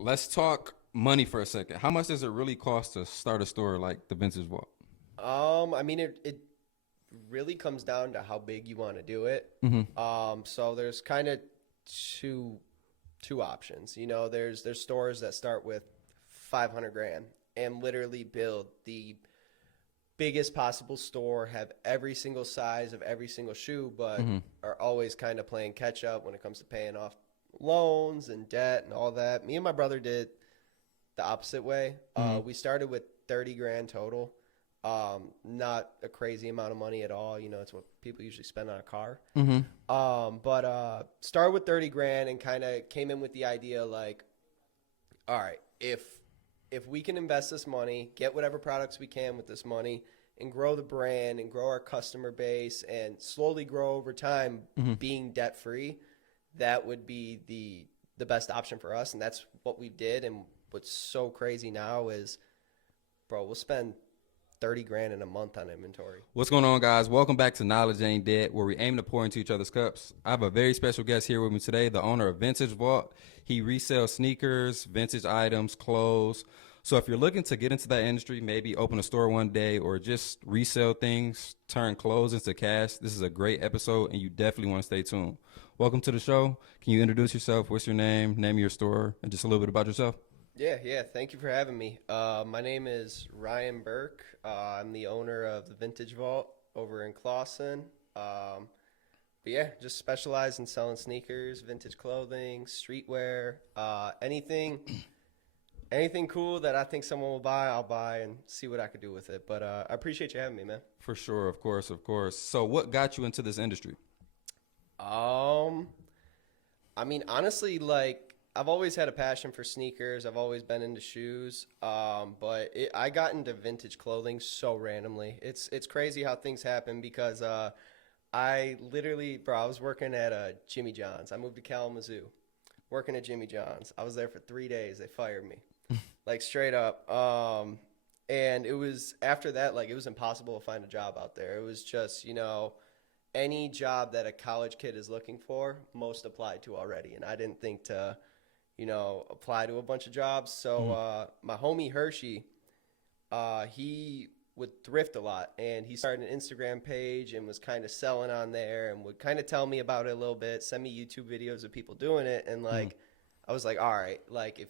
let's talk money for a second. How much does it really cost to start a store like the Vintage Vault? It really comes down to how big you want to do it. Mm-hmm. So there's kind of two two options. There's stores that start with 500 grand and literally build the biggest possible store, have every single size of every single shoe, but Mm-hmm. are always kind of playing catch up when it comes to paying off loans and debt and all that. Me and my brother did the opposite way. Mm-hmm. We started with 30 grand total. Not a crazy amount of money at all. It's what people usually spend on a car. Mm-hmm. But started with 30 grand and kind of came in with the idea like, all right, if we can invest this money, get whatever products we can with this money, and grow the brand and grow our customer base and slowly grow over time, Mm-hmm. being debt free, that would be the best option for us, and that's what we did. And what's so crazy now is, bro, we'll spend 30 grand in a month on inventory. What's going on, guys? Welcome back to Knowledge Ain't Dead, where we aim to pour into each other's cups. I have a very special guest here with me today, the owner of Vintage Vault. He resells sneakers, vintage items, clothes. So if you're looking to get into that industry, maybe open a store one day or just resell things, turn clothes into cash, this is a great episode and you definitely want to stay tuned. Welcome to the show. Can you introduce yourself? What's your name of your store, and just a little bit about yourself? Yeah. Thank you for having me. My name is Ryan Burke. I'm the owner of the Vintage Vault over in Clawson. But yeah, just specialize in selling sneakers, vintage clothing, streetwear, anything cool that I think someone will buy, I'll buy and see what I could do with it. But I appreciate you having me, man. For sure, of course, of course. So what got you into this industry? Um, Honestly, like I've always had a passion for sneakers. I've always been into shoes. I got into vintage clothing so randomly. It's crazy how things happen because I literally, bro, I was working at Jimmy John's. I moved to Kalamazoo, working at Jimmy John's. I was there for 3 days. They fired me, like straight up. And it was after that, like it was impossible to find a job out there. It was just, any job that a college kid is looking for, most applied to already. And I didn't think to, apply to a bunch of jobs. So my homie Hershey, he would thrift a lot, and he started an Instagram page and was kind of selling on there and would kind of tell me about it a little bit, send me YouTube videos of people doing it. And like, I was like, all right, like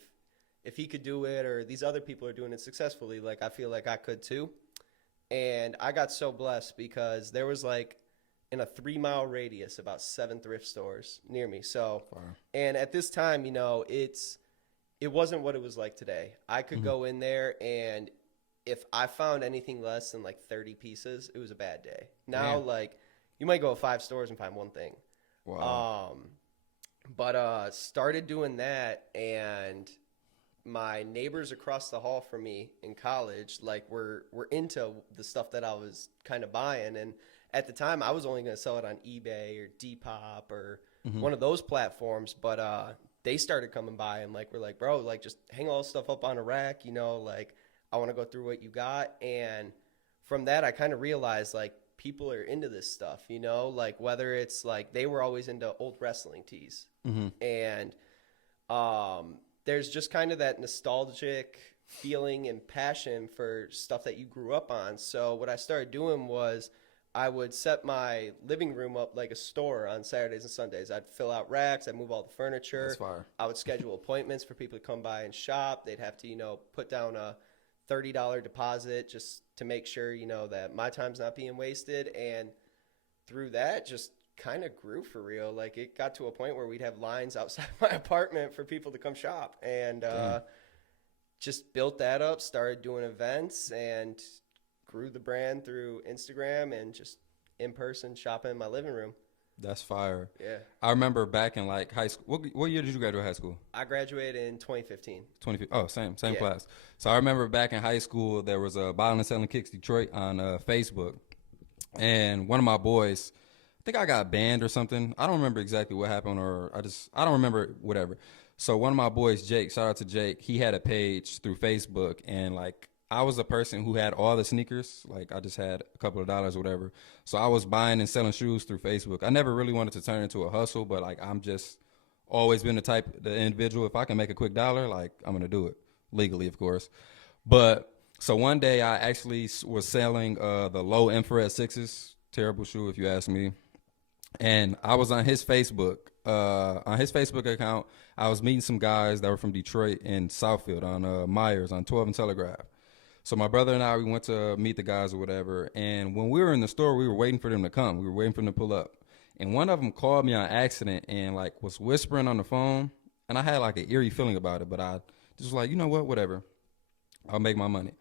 if he could do it or these other people are doing it successfully, like I feel like I could too. And I got so blessed because there was like in a 3 mile radius about 7 thrift stores near me. So, Wow. and at this time, it wasn't what it was like today. I could go in there, and if I found anything less than like 30 pieces, it was a bad day. Now, Damn. like you might go to 5 stores and find one thing. Wow. Started doing that, and my neighbors across the hall from me in college, like were into the stuff that I was kind of buying. And at the time, I was only going to sell it on eBay or Depop or one of those platforms. But they started coming by and like we're like, bro, like just hang all this stuff up on a rack, like I want to go through what you got. And from that, I kind of realized like people are into this stuff, like whether it's like they were always into old wrestling tees. And there's just kind of that nostalgic feeling and passion for stuff that you grew up on. So what I started doing was I would set my living room up like a store on Saturdays and Sundays. I'd fill out racks. I'd move all the furniture. That's fire. I would schedule appointments for people to come by and shop. They'd have to, put down a $30 deposit just to make sure, that my time's not being wasted. And through that, just kind of grew for real. Like it got to a point where we'd have lines outside my apartment for people to come shop, and just built that up, started doing events, and grew the brand through Instagram and just in-person shopping in my living room. That's fire. Yeah. I remember back in like high school. What year did you graduate high school? I graduated in 2015. 20. Oh, same Yeah. class. So I remember back in high school, there was a Buying and Selling Kicks Detroit on Facebook, and one of my boys, I think I got banned or something. I don't remember exactly what happened, or I don't remember whatever. So one of my boys, Jake, shout out to Jake, he had a page through Facebook, and like I was the person who had all the sneakers. Like I just had a couple of dollars or whatever. So I was buying and selling shoes through Facebook. I never really wanted to turn it into a hustle, but like I'm just always been the individual. If I can make a quick dollar, like I'm gonna do it legally, of course. But so one day I actually was selling the low infrared sixes, terrible shoe if you ask me. And I was on his Facebook. On his Facebook account, I was meeting some guys that were from Detroit and Southfield on Myers on 12 and Telegraph. So my brother and I, we went to meet the guys or whatever. And when we were in the store, we were waiting for them to come. We were waiting for them to pull up. And one of them called me on accident and like was whispering on the phone. And I had like an eerie feeling about it, but I just was like, you know what, whatever. I'll make my money.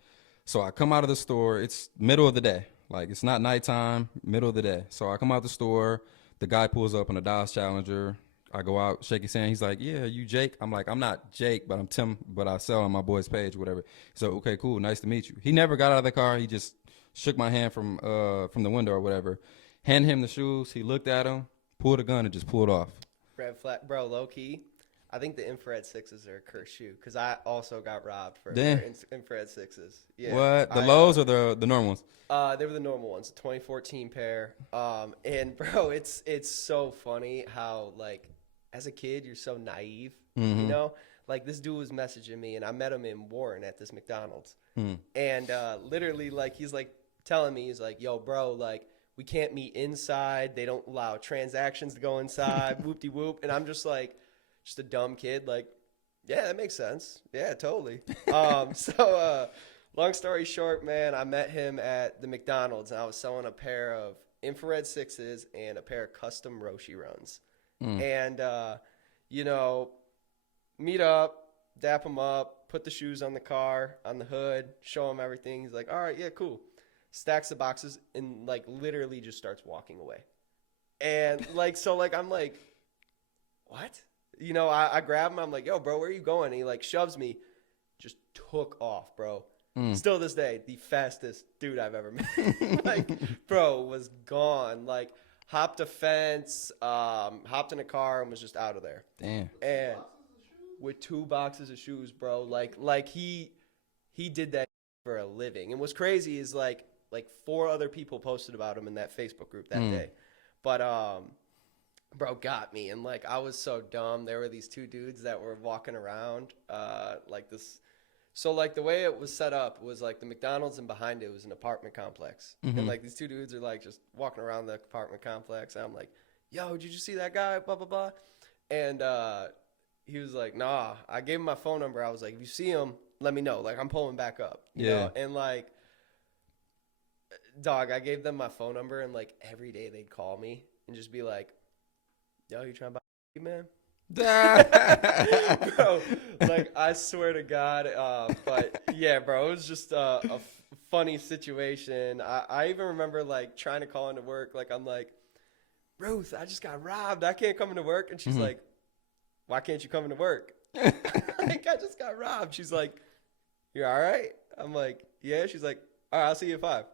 So I come out of the store. It's middle of the day. Like it's not nighttime, middle of the day. So I come out the store. The guy pulls up in a Dodge Challenger. I go out, shake his hand. He's like, yeah, you Jake? I'm like, I'm not Jake, but I'm Tim, but I sell on my boy's page, whatever. So, okay, cool. Nice to meet you. He never got out of the car. He just shook my hand from the window or whatever. Handed him the shoes. He looked at him, pulled a gun, and just pulled off. Red flag, bro. Low key, I think the infrared sixes are a cursed shoe because I also got robbed for infrared sixes. Yeah. What? The lows or the normal ones? They were the normal ones, 2014 pair. And bro, it's so funny how like as a kid you're so naive, you know. Like this dude was messaging me, and I met him in Warren at this McDonald's, and literally like he's like telling me he's like, yo, bro, like we can't meet inside. They don't allow transactions to go inside. Whoop de whoop, and I'm just like. Just a dumb kid, like, yeah, that makes sense. Yeah, totally. Long story short, man, I met him at the McDonald's, and I was selling a pair of infrared sixes and a pair of custom Roshi runs. And, you know, meet up, dap him up, put the shoes on the car, on the hood, show him everything. He's like, all right, yeah, cool. Stacks the boxes and, like, literally just starts walking away. And, like, so, like, I'm like, what? You know, I grab him. I'm like, yo, bro, where are you going? And he, like, shoves me. Just took off, bro. Still this day, the fastest dude I've ever met. Like, bro, was gone. Like, hopped a fence, hopped in a car, and was just out of there. Damn. And with 2 boxes of shoes, bro. Like he did that for a living. And what's crazy is, like 4 other people posted about him in that Facebook group that day. But, bro got me, and like I was so dumb. There were these 2 dudes that were walking around like this. So like the way it was set up was like the McDonald's, and behind it was an apartment complex, and like these 2 dudes are like just walking around the apartment complex, and I'm like, yo, did you see that guy, blah blah blah. And he was like, nah. I gave him my phone number. I was like, if you see him, let me know, like I'm pulling back up, you know? And like, dog, I gave them my phone number, and like every day they'd call me and just be like, yo, you trying to buy man? Bro, like, I swear to God. But, yeah, bro, it was just a funny situation. I even remember, like, trying to call into work. Like, I'm like, Ruth, I just got robbed. I can't come into work. And she's like, why can't you come into work? Like, I just got robbed. She's like, you're all right? I'm like, yeah. She's like, all right, I'll see you at 5.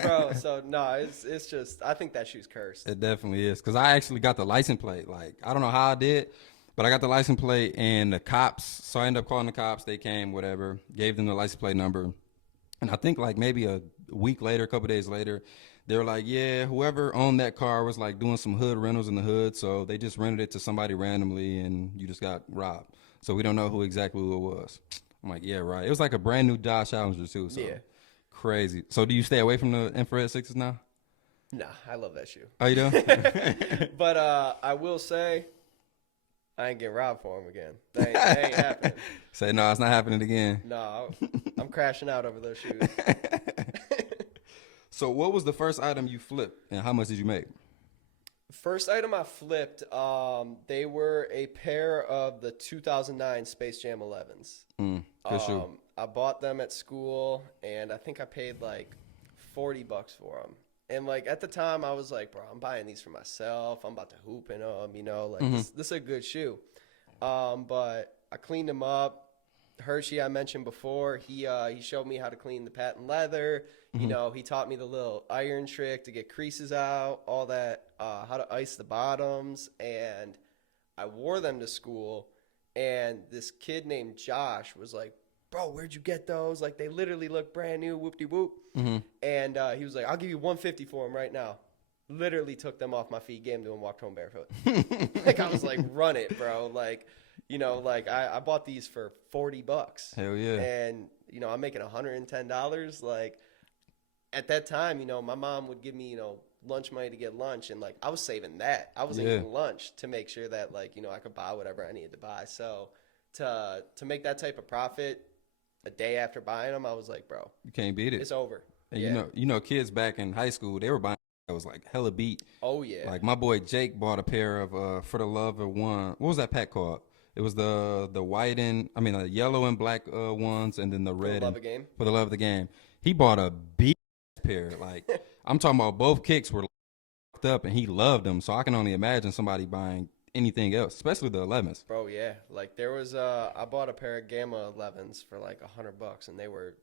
Bro, so no, it's just, I think that shoe's cursed. It definitely is, because I actually got the license plate. Like, I don't know how I did, but I got the license plate, and the cops, so I ended up calling the cops. They came, whatever, gave them the license plate number, and I think like maybe a week later, a couple days later, they were like, yeah, whoever owned that car was like doing some hood rentals in the hood, so they just rented it to somebody randomly, and you just got robbed. So we don't know who it was. I'm like, yeah, right. It was like a brand new Dodge Challenger too, so. Yeah. Crazy. So do you stay away from the infrared sixes now? Nah, I love that shoe. Oh, you do? But I will say, I ain't getting robbed for them again. That ain't happening. Say, no, it's not happening again. No, I'm crashing out over those shoes. So what was the first item you flipped, and how much did you make? First item I flipped, they were a pair of the 2009 Space Jam 11s. Good shoe. I bought them at school, and I think I paid like $40 for them. And like at the time, I was like, bro, I'm buying these for myself. I'm about to hoop in them, you know, like this is a good shoe. But I cleaned them up. Hershey, I mentioned before, he showed me how to clean the patent leather. You know, he taught me the little iron trick to get creases out, all that, how to ice the bottoms. And I wore them to school, and this kid named Josh was like, bro, where'd you get those? Like, they literally look brand new, whoop-de-whoop. And he was like, I'll give you $150 for them right now. literally took them off my feet, gave them to him, walked home barefoot. Like I was like, run it, bro. Like, like I bought these for $40. Hell yeah. And, I'm making $110. Like at that time, my mom would give me, lunch money to get lunch. And like, I was saving that. I wasn't eating lunch to make sure that like, I could buy whatever I needed to buy. So to make that type of profit a day after buying them, I was like, bro, You can't beat it. it's over. And Yeah. kids back in high school, they were buying that was like hella beat. Oh yeah. Like my boy Jake bought a pair of For the Love of One. What was that pack called? It was the white and the yellow and black ones, and then the red. Love a Game. For the Love of the Game. He bought a beat pair. Like I'm talking about, both kicks were locked up, and he loved them. So I can only imagine somebody buying anything else, especially the 11s. Bro, yeah. Like there was I bought a pair of Gamma 11s for like $100, and they were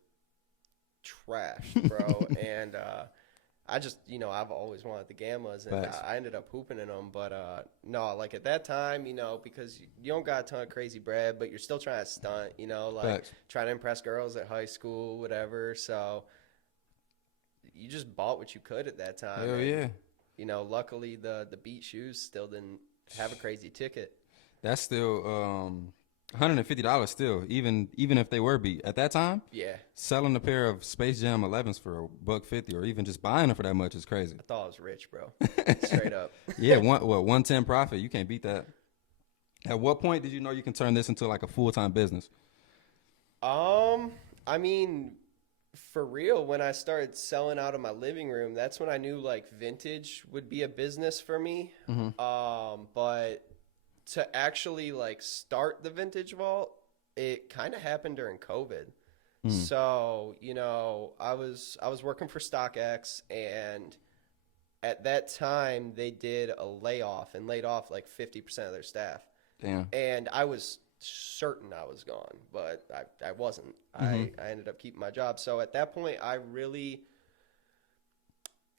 trash, bro. And I just, I've always wanted the Gammas, and Facts. I ended up hooping in them. But no, like at that time, because you don't got a ton of crazy bread, but you're still trying to stunt, like Facts. trying to impress girls at high school, whatever. So you just bought what you could at that time. Hell and, yeah. Luckily the beat shoes still didn't have a crazy ticket. That's still $150 still, even if they were beat at that time. Yeah. Selling a pair of Space Jam 11s for $150, or even just buying them for that much, is crazy. I thought I was rich, bro. Straight up. Yeah, 110 profit. You can't beat that. At what point did you know you can turn this into like a full-time business? I mean, for real, when I started selling out of my living room, that's when I knew like vintage would be a business for me. But to actually like start the vintage vault, it kind of happened during COVID. So, I was working for StockX, and at that time they did a layoff and laid off like 50% of their staff. Damn. And I was certain I was gone, but I wasn't. I ended up keeping my job. So at that point, I really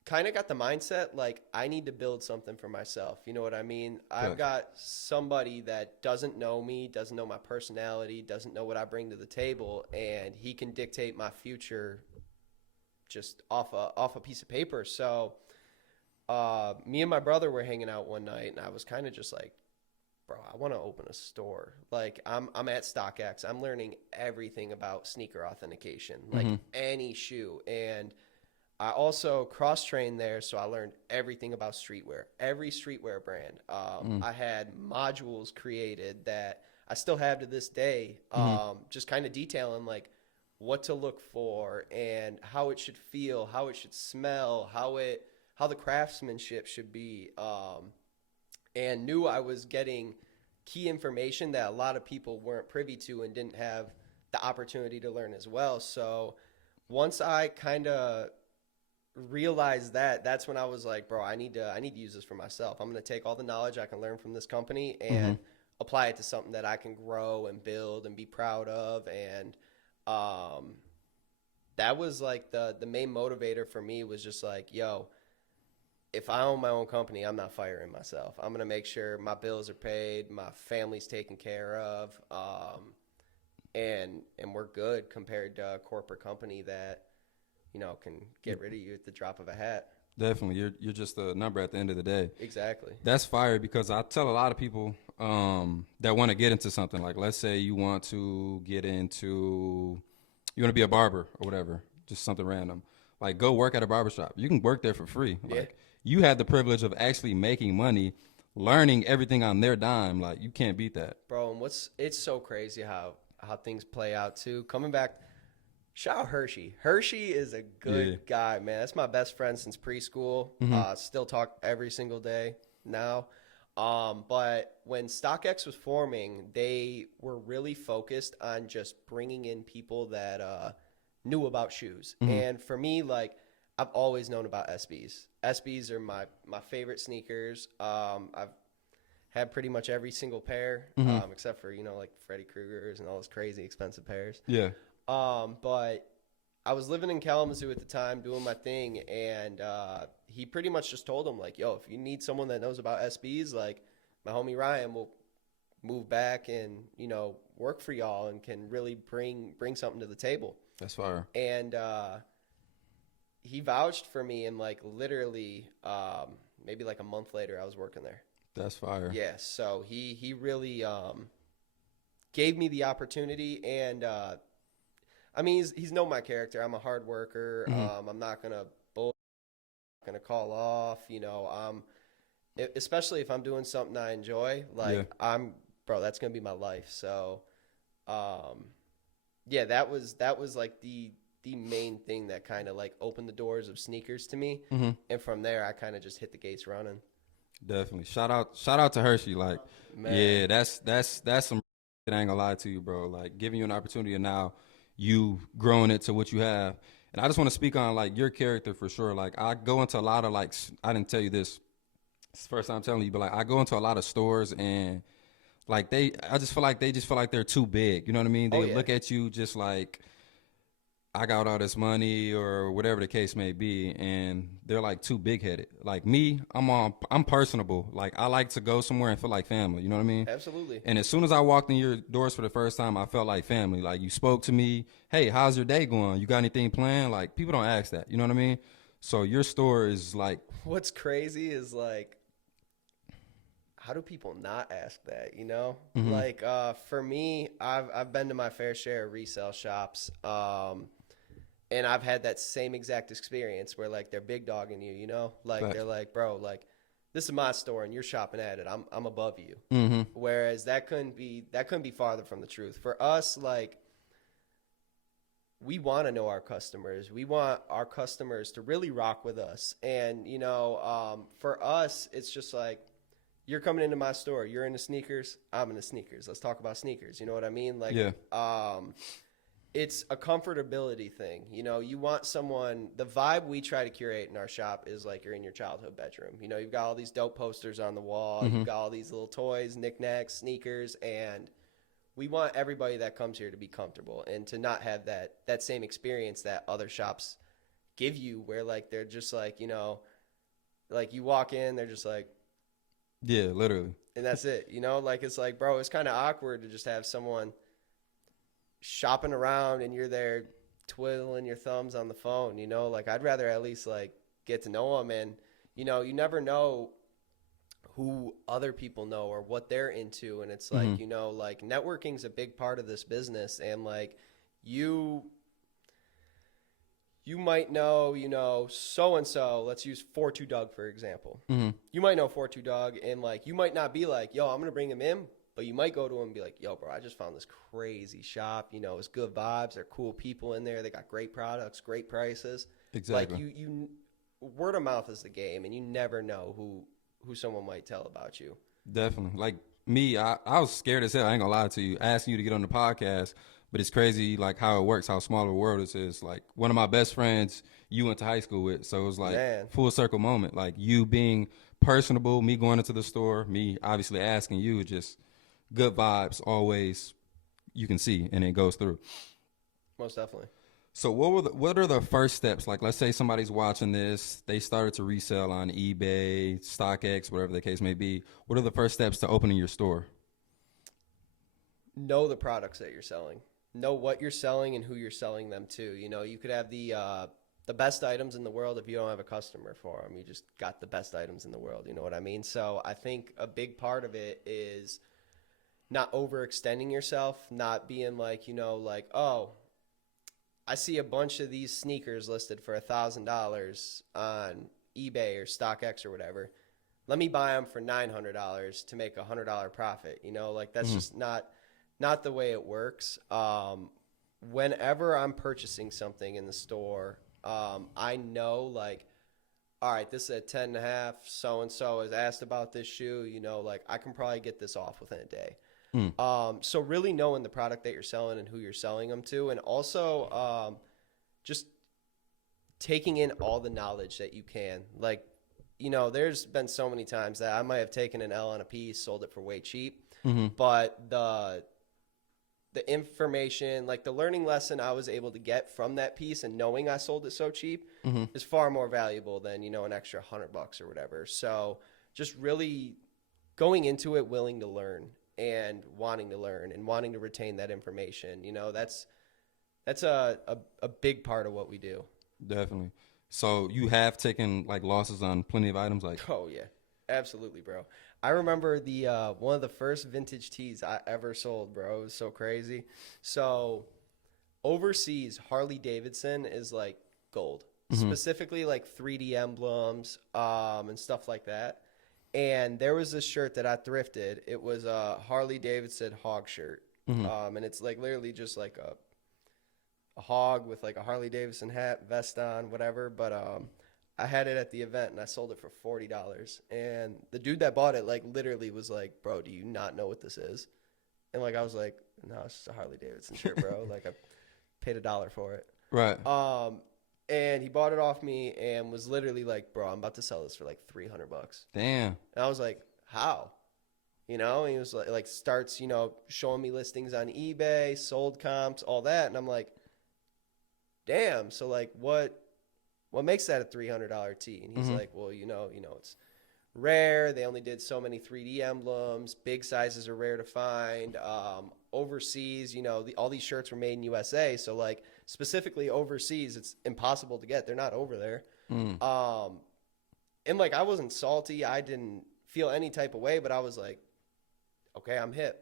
kind of got the mindset like I need to build something for myself. You know what I mean? I've got somebody that doesn't know me, doesn't know my personality, doesn't know what I bring to the table, and he can dictate my future just off a piece of paper. So me and my brother were hanging out one night, and I was kind of just like, bro, I want to open a store. Like I'm at StockX. I'm learning everything about sneaker authentication, like any shoe. And I also cross-trained there, so I learned everything about streetwear, every streetwear brand. I had modules created that I still have to this day, just kind of detailing like what to look for and how it should feel, how it should smell, how the craftsmanship should be, and knew I was getting key information that a lot of people weren't privy to and didn't have the opportunity to learn as well. So once I kind of realized that, that's when I was like, bro, I need to use this for myself. I'm going to take all the knowledge I can learn from this company and apply it to something that I can grow and build and be proud of. And that was like the main motivator for me, was just like, yo, if I own my own company, I'm not firing myself. I'm going to make sure my bills are paid, my family's taken care of, and we're good compared to a corporate company that, can get rid of you at the drop of a hat. Definitely. You're just a number at the end of the day. Exactly. That's fire, because I tell a lot of people that want to get into something. Like, let's say you want to be a barber or whatever, just something random. Like, go work at a barbershop. You can work there for free. Yeah. Like, you have the privilege of actually making money, learning everything on their dime. Like, you can't beat that. Bro, and it's so crazy how things play out too. Coming back, shout out Hershey. Hershey is a good guy, man. That's my best friend since preschool. Still talk every single day now. But when StockX was forming, they were really focused on just bringing in people that knew about shoes. And for me, like, I've always known about SBs. SBs are my favorite sneakers. I've had pretty much every single pair, except for, like Freddy Krueger's and all those crazy expensive pairs. Yeah. But I was living in Kalamazoo at the time doing my thing, and he pretty much just told him, like, yo, if you need someone that knows about SBs, like, my homie Ryan will move back and, work for y'all and can really bring something to the table. That's fire. And he vouched for me, and like literally maybe like a month later I was working there. That's fire. Yeah, so he really gave me the opportunity, and I mean he's known my character. I'm a hard worker. Hmm. I'm not gonna bull, gonna call off. Especially if I'm doing something I enjoy. Yeah. Like bro. That's gonna be my life. So, um, yeah, that was like the main thing that kind of like opened the doors of sneakers to me, Hmm. and from there I kind of just hit the gates running. Definitely. Shout out to Hershey. Like, Man, yeah, that's some. I ain't gonna lie to you, bro. Like, giving you an opportunity, and now you growing it to what you have. And I just want to speak on like your character for sure. Like, I go into a lot of like I didn't tell you this. It's the first time I'm telling you, but like I go into a lot of stores and like I just feel like they just feel like they're too big. You know what I mean? oh They yeah, look at you just like I got all this money or whatever the case may be, and they're like too big headed. Like me, I'm personable. Like I like to go somewhere and feel like family. You know what I mean? absolutely. And as soon as I walked in your doors for the first time, I felt like family. Like you spoke to me. Hey, how's your day going? You got anything planned? Like people don't ask that. You know what I mean? So your store is like, What's crazy is like, how do people not ask that? hmm Like for me, I've been to my fair share of resale shops, and I've had that same exact experience where like they're big dogging you. Like they're facts. like, bro, like this is my store and you're shopping at it. I'm above you. Hmm. Whereas that couldn't be farther from the truth. For us, like we want to know our customers. We want our customers to really rock with us. And for us, it's just like you're coming into my store. You're into sneakers. I'm into sneakers. Let's talk about sneakers. You know what I mean? Like, Yeah. it's a comfortability thing. You want someone, the vibe we try to curate in our shop is like you're in your childhood bedroom. You've got all these dope posters on the wall. Hmm. You've got all these little toys, knickknacks, sneakers, and we want everybody that comes here to be comfortable and to not have that same experience that other shops give you where like they're just like, like you walk in, they're just like, Yeah. Literally. and that's it. Like it's like, bro, it's kind of awkward to just have someone shopping around and you're there twiddling your thumbs on the phone. Like I'd rather at least like get to know them, and you never know who other people know or what they're into, and it's like, Hmm. like networking's a big part of this business, and like you you might know, so and so. Let's use 42 Doug for example. Hmm. You might know 42 Doug, and like you might not be like, yo, I'm gonna bring him in, but you might go to him and be like, yo, bro, I just found this crazy shop. It's good vibes. They're cool people in there. They got great products, great prices. Like Exactly. you word of mouth is the game, and you never know who someone might tell about you. Definitely. Like me, I was scared as hell. I ain't gonna lie to you, asking you to get on the podcast. But it's crazy, like how it works, how small the world is. Like one of my best friends, you went to high school with, so it was like Man, full circle moment. Like you being personable, me going into the store, me obviously asking you, just good vibes always. You can see, and it goes through. most definitely. So what are the first steps? Like let's say somebody's watching this, they started to resell on eBay, StockX, whatever the case may be. What are the first steps to opening your store? Know the products that you're selling. Know what you're selling and who you're selling them to. You could have the best items in the world if you don't have a customer for them. You just got the best items in the world. You know what I mean? So I think a big part of it is not overextending yourself, not being like, like, oh, I see a bunch of these sneakers listed for $1,000 on eBay or StockX or whatever. Let me buy them for $900 to make $100 profit. Like that's Hmm. just not the way it works. Whenever I'm purchasing something in the store, I know like, all right, this is a 10 and a half. So and so has asked about this shoe. Like I can probably get this off within a day. Mm. So really knowing the product that you're selling and who you're selling them to, and also just taking in all the knowledge that you can. Like, there's been so many times that I might have taken an L on a piece, sold it for way cheap, Hmm. but the information, like the learning lesson I was able to get from that piece and knowing I sold it so cheap Hmm. is far more valuable than, an extra $100 or whatever. So just really going into it willing to learn and wanting to learn and wanting to retain that information. That's a big part of what we do. Definitely. So you have taken like losses on plenty of items, like Oh yeah, absolutely, bro. I remember the one of the first vintage tees I ever sold, bro. It was so crazy. So overseas, Harley Davidson is like gold, hmm specifically like 3D emblems, and stuff like that. And there was this shirt that I thrifted. It was a Harley Davidson hog shirt, hmm and it's like literally just like a hog with like a Harley Davidson hat, vest on, whatever. But I had it at the event and I sold it for $40. And the dude that bought it like literally was like, "Bro, do you not know what this is?" And like I was like, "No, it's just a Harley Davidson shirt, bro. Like I paid $1 for it." right. And he bought it off me and was literally like, "Bro, I'm about to sell this for like $300." Damn. And I was like, "How?" And he was like starts, showing me listings on eBay, sold comps, all that. And I'm like, damn. So like, what makes that a $300 tee? And he's hmm like, well, it's rare. They only did so many 3D emblems. Big sizes are rare to find. Overseas, all these shirts were made in USA. So like specifically overseas, it's impossible to get. They're not over there. Mm. And like I wasn't salty. I didn't feel any type of way, but I was like, okay, I'm hip.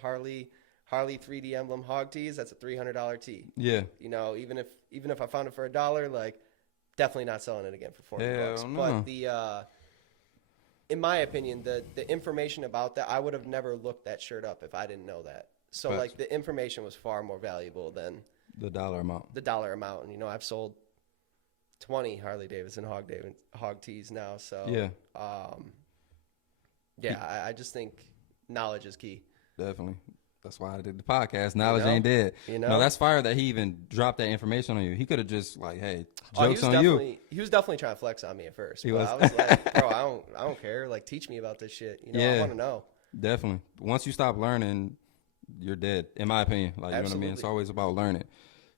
Harley 3D emblem hog tees. That's a $300 tee. Yeah. Even if I found it for $1, like definitely not selling it again for $40. Hell no. But in my opinion, the information about that, I would have never looked that shirt up if I didn't know that. So Facts. like the information was far more valuable than The dollar amount. the dollar amount. And I've sold 20 Harley Davidson hog tees now. So Yeah. yeah, I just think knowledge is key. Definitely. That's why I did the podcast. Knowledge know? ain't dead. You know? No, that's fire that he even dropped that information on you. He could have just like, hey, Oh, jokes on you. he was definitely trying to flex on me at first. He But was. I was like, bro, I don't care. Like, teach me about this shit. I Yeah. want to know. Definitely. Once you stop learning, you're dead, in my opinion. Like, you know what I mean? It's Absolutely. always about learning.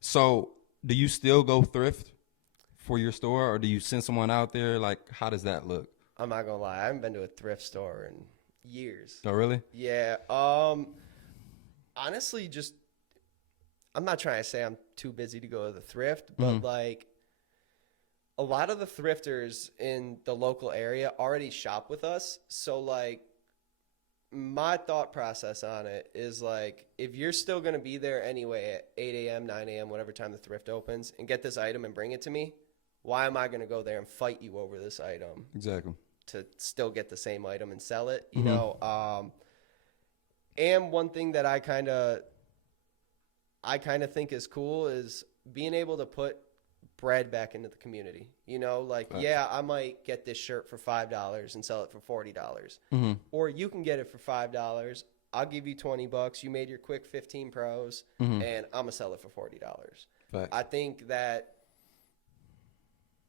So, do you still go thrift for your store, or do you send someone out there? Like, how does that look? I'm not gonna lie, I haven't been to a thrift store in years. Oh, really? Yeah. Honestly, just I'm not trying to say I'm too busy to go to the thrift, but like a lot of the thrifters in the local area already shop with us. So like my thought process on it is like if you're still going to be there anyway at 8 a.m., 9 a.m., whatever time the thrift opens, and get this item and bring it to me, why am I going to go there and fight you over this item Exactly. to still get the same item and sell it? And one thing that I kind of think is cool is being able to put bread back into the community. Like, Facts. yeah, I might get this shirt for $5 and sell it for $40. Mm-hmm. Or you can get it for $5. I'll give you $20. You made your quick 15 pros, Mm-hmm. and I'm gonna sell it for $40. Facts. I think that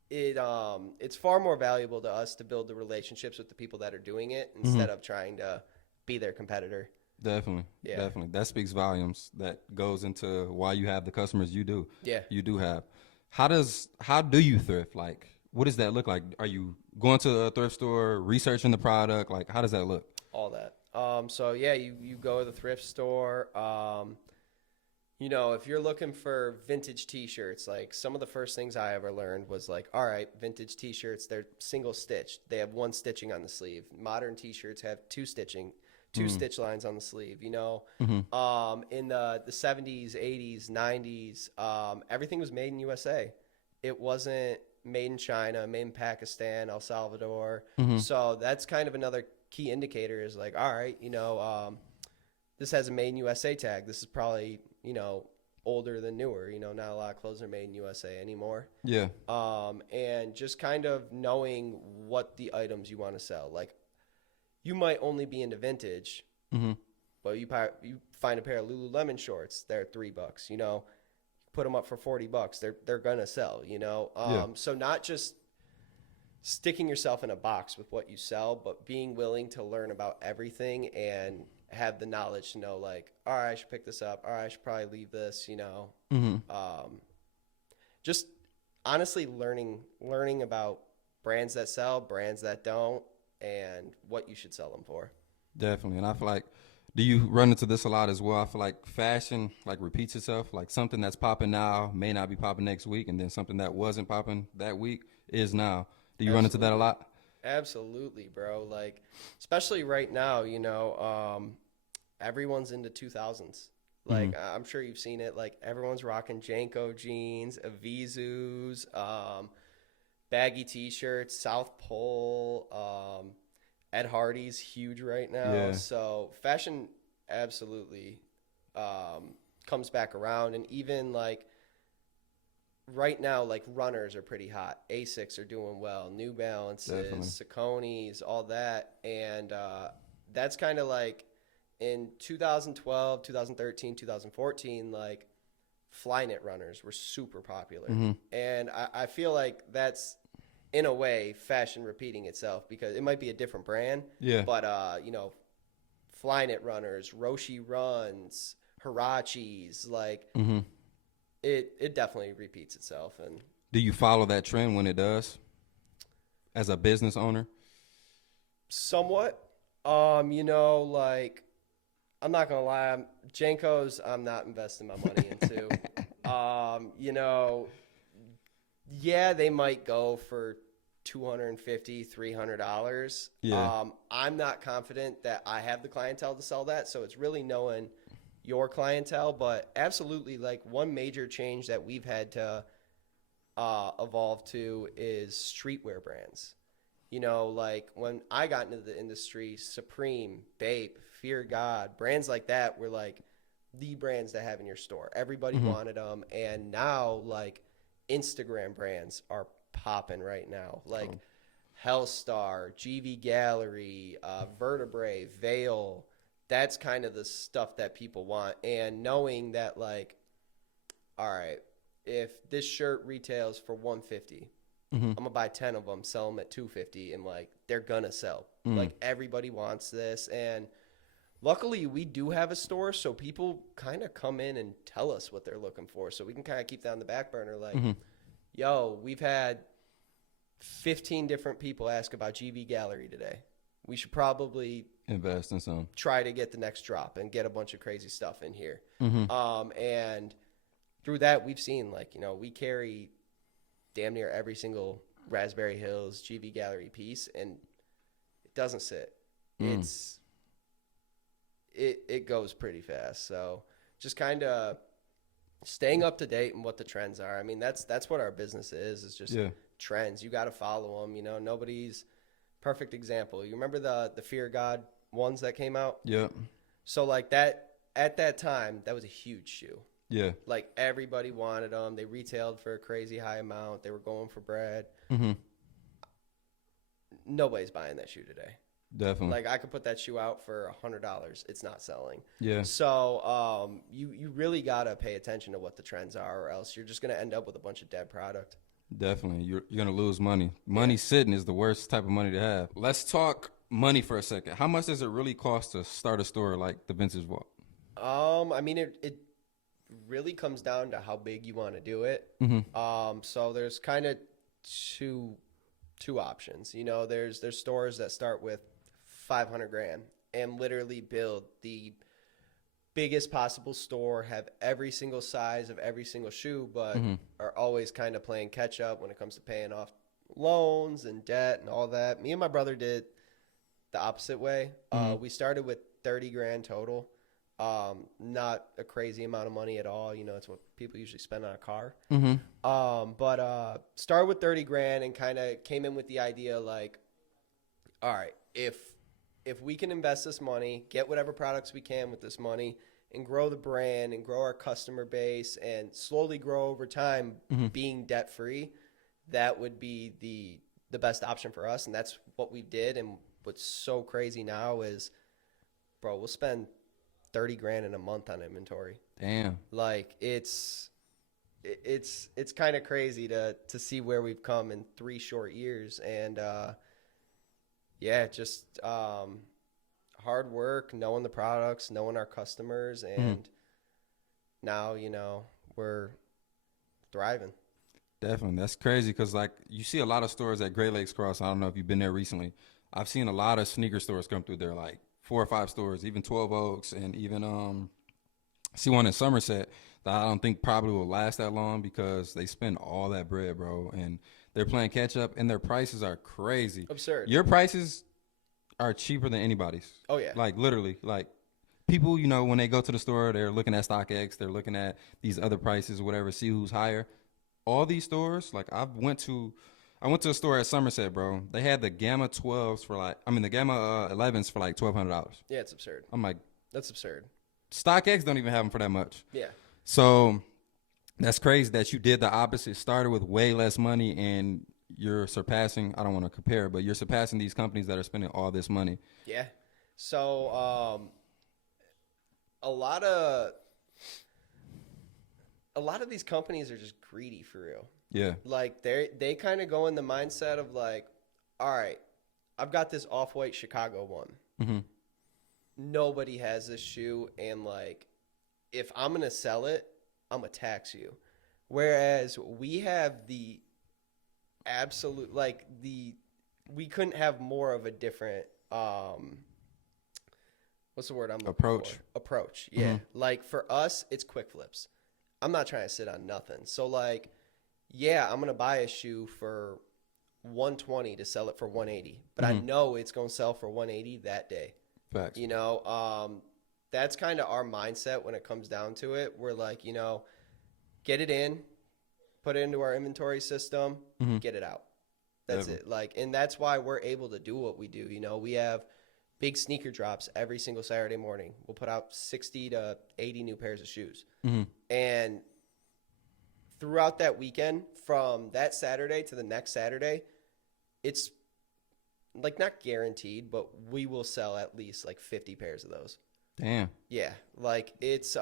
it's far more valuable to us to build the relationships with the people that are doing it instead of trying to be their competitor. Definitely. Yeah. Definitely. That speaks volumes. That goes into why you have the customers you do. Yeah. You do have. How do you thrift? Like, what does that look like? Are you going to a thrift store, researching the product? Like, how does that look? All that. So yeah, you go to the thrift store. If you're looking for vintage t-shirts, like some of the first things I ever learned was like, all right, vintage t-shirts, they're single stitched. They have one stitching on the sleeve. Modern t-shirts have two stitch lines on the sleeve, In the 70s, 80s, 90s, everything was made in USA. It wasn't made in China, made in Pakistan, El Salvador. So that's kind of another key indicator is like, all right, this has a made in USA tag. This is probably, older than newer. Not a lot of clothes are made in USA anymore. Yeah. And just kind of knowing what the items you want to sell. Like, you might only be into vintage, but you find a pair of Lululemon shorts. They're $3. Put them up for $40. They're gonna sell. So not just sticking yourself in a box with what you sell, but being willing to learn about everything and have the knowledge to know, like, all right, I should pick this up. All right, I should probably leave this. Just honestly learning about brands that sell, brands that don't, and what you should sell them for. Definitely. And I feel like Do you run into this a lot as well? I feel like fashion like repeats itself. Like something that's popping now may not be popping next week, and then something that wasn't popping that week is now. Do you run into that a Absolutely. lot? Absolutely, bro. Like, especially right now, everyone's into 2000s. Mm-hmm. Like, I'm sure you've seen it. Like, everyone's rocking Janko jeans, Avizus, baggy t-shirts, South Pole. Ed Hardy's huge right now. Yeah, So fashion absolutely comes back around, and even like right now, like runners are pretty hot. Asics are doing well. New definitely. Balances, Sauconys, all that, and that's kind of like in 2012, 2013, 2014, like Flyknit runners were super popular, Mm-hmm. and I feel like that's in a way fashion repeating itself because it might be a different brand, Yeah. but Flyknit runners, Roshi runs, Hirachis, like Mm-hmm. it definitely repeats itself. And Do you follow that trend when it does as a business owner? somewhat, like I'm not gonna lie, Jankos I'm not investing my money into. Yeah, they might go for $250, $300. Yeah. I'm not confident that I have the clientele to sell that, so it's really knowing your clientele. But absolutely, like one major change that we've had to evolve to is streetwear brands. Like when I got into the industry, Supreme, Bape, Fear God, brands like that were like the brands to have in your store. Everybody Mm-hmm. wanted them, and now like Instagram brands are popping right now. Like Oh. Hellstar, GV Gallery, Vertebrae, Veil. That's kind of the stuff that people want. And knowing that, like, all right, if this shirt retails for 150, Mm-hmm. I'm gonna buy 10 of them, sell them at 250, and like they're gonna sell. Mm. Like everybody wants this, and luckily we do have a store, so people kind of come in and tell us what they're looking for, so we can kind of keep that on the back burner. Like, Mm-hmm. yo, we've had 15 different people ask about GV Gallery today. We should probably Invest in some. try to get the next drop and get a bunch of crazy stuff in here. Mm-hmm. And through that, we've seen like, we carry damn near every single Raspberry Hills GV Gallery piece, and it doesn't sit. Mm. It goes pretty fast. So just kind of staying up to date and what the trends are. I mean, that's what our business is just Yeah. trends. You got to follow them. Nobody's perfect example. You remember the Fear God ones that came out? Yep. So like that at that time, that was a huge shoe. Yeah. Like everybody wanted them. They retailed for a crazy high amount. They were going for bread. Mm-hmm. Nobody's buying that shoe today. Definitely. Like I could put that shoe out for $100. It's not selling. Yeah. So you really gotta pay attention to what the trends are, or else you're just gonna end up with a bunch of dead product. Definitely. You're gonna lose money. Yeah. Money sitting is the worst type of money to have. Let's talk money for a second. How much does it really cost to start a store like the Vintage Vault? I mean it really comes down to how big you want to do it. Mm-hmm. So there's kind of two options. There's stores that start with 500 grand and literally build the biggest possible store, have every single size of every single shoe, but Mm-hmm. are always kind of playing catch up when it comes to paying off loans and debt and all that. Me and my brother did the opposite way. Mhm. We started with 30 grand total. Not a crazy amount of money at all. It's what people usually spend on a car. Mm-hmm. But started with 30 grand and kind of came in with the idea like, all right, if we can invest this money, get whatever products we can with this money, and grow the brand and grow our customer base and slowly grow over time, Mm-hmm. being debt free, that would be the best option for us, and that's what we did. And what's so crazy now is, bro, we'll spend 30 grand in a month on inventory. Damn. Like it's kind of crazy to see where we've come in 3 short years. And yeah, just hard work, knowing the products, knowing our customers, and now we're thriving. Definitely. That's crazy because, like, you see a lot of stores at Great Lakes Cross. I don't know if you've been there recently. I've seen a lot of sneaker stores come through there, like 4 or 5 stores, even 12 Oaks, and even see one in Somerset that I don't think probably will last that long because they spend all that bread, bro, and they're playing catch up, and their prices are crazy. Absurd. Your prices are cheaper than anybody's. Oh yeah. Like literally, like people, you know, when they go to the store, they're looking at StockX, they're looking at these other prices, whatever, see who's higher. All these stores, like I went to a store at Somerset, bro. They had the Gamma 12s for like, I mean the Gamma 11s for like $1,200. Yeah, it's absurd. I'm like, That's absurd. StockX don't even have them for that much. Yeah. So that's crazy that you did the opposite. Started with way less money and you're surpassing. I don't want to compare, but you're surpassing these companies that are spending all this money. Yeah. So a lot of these companies are just greedy for real. Yeah. Like they kind of go in the mindset of like, all right, I've got this off-white Chicago one. Mm-hmm. Nobody has this shoe, and like, if I'm gonna sell it, I'm gonna tax you. Whereas we have the absolute we couldn't have more of a different what's the word I'm looking Approach. for? Approach. Yeah. Mm-hmm. Like for us, it's quick flips. I'm not trying to sit on nothing. So like, yeah, I'm gonna buy a shoe for $120 to sell it for $180, but I know it's gonna sell for $180 that day. Facts. You know, that's kind of our mindset when it comes down to it. We're like, you know, get it in, put it into our inventory system, get it out. That's it. Like, and that's why we're able to do what we do. You know, we have big sneaker drops every single Saturday morning. We'll put out 60 to 80 new pairs of shoes. And throughout that weekend, from that Saturday to the next Saturday, it's like not guaranteed, but we will sell at least like 50 pairs of those. Damn. Yeah. Like it's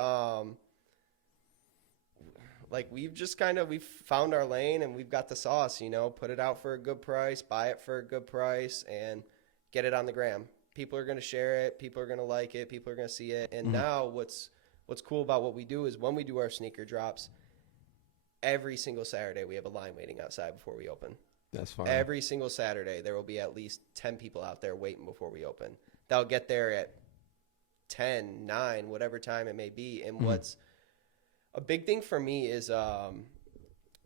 like we've found our lane and we've got the sauce, you know, put it out for a good price, buy it for a good price, and get it on the gram. People are going to share it. People are going to like it. People are going to see it. And now what's cool about what we do is when we do our sneaker drops, every single Saturday we have a line waiting outside before we open. That's fine. Every single Saturday there will be at least 10 people out there waiting before we open. They'll get there at 10, 9, whatever time it may be. And what's a big thing for me is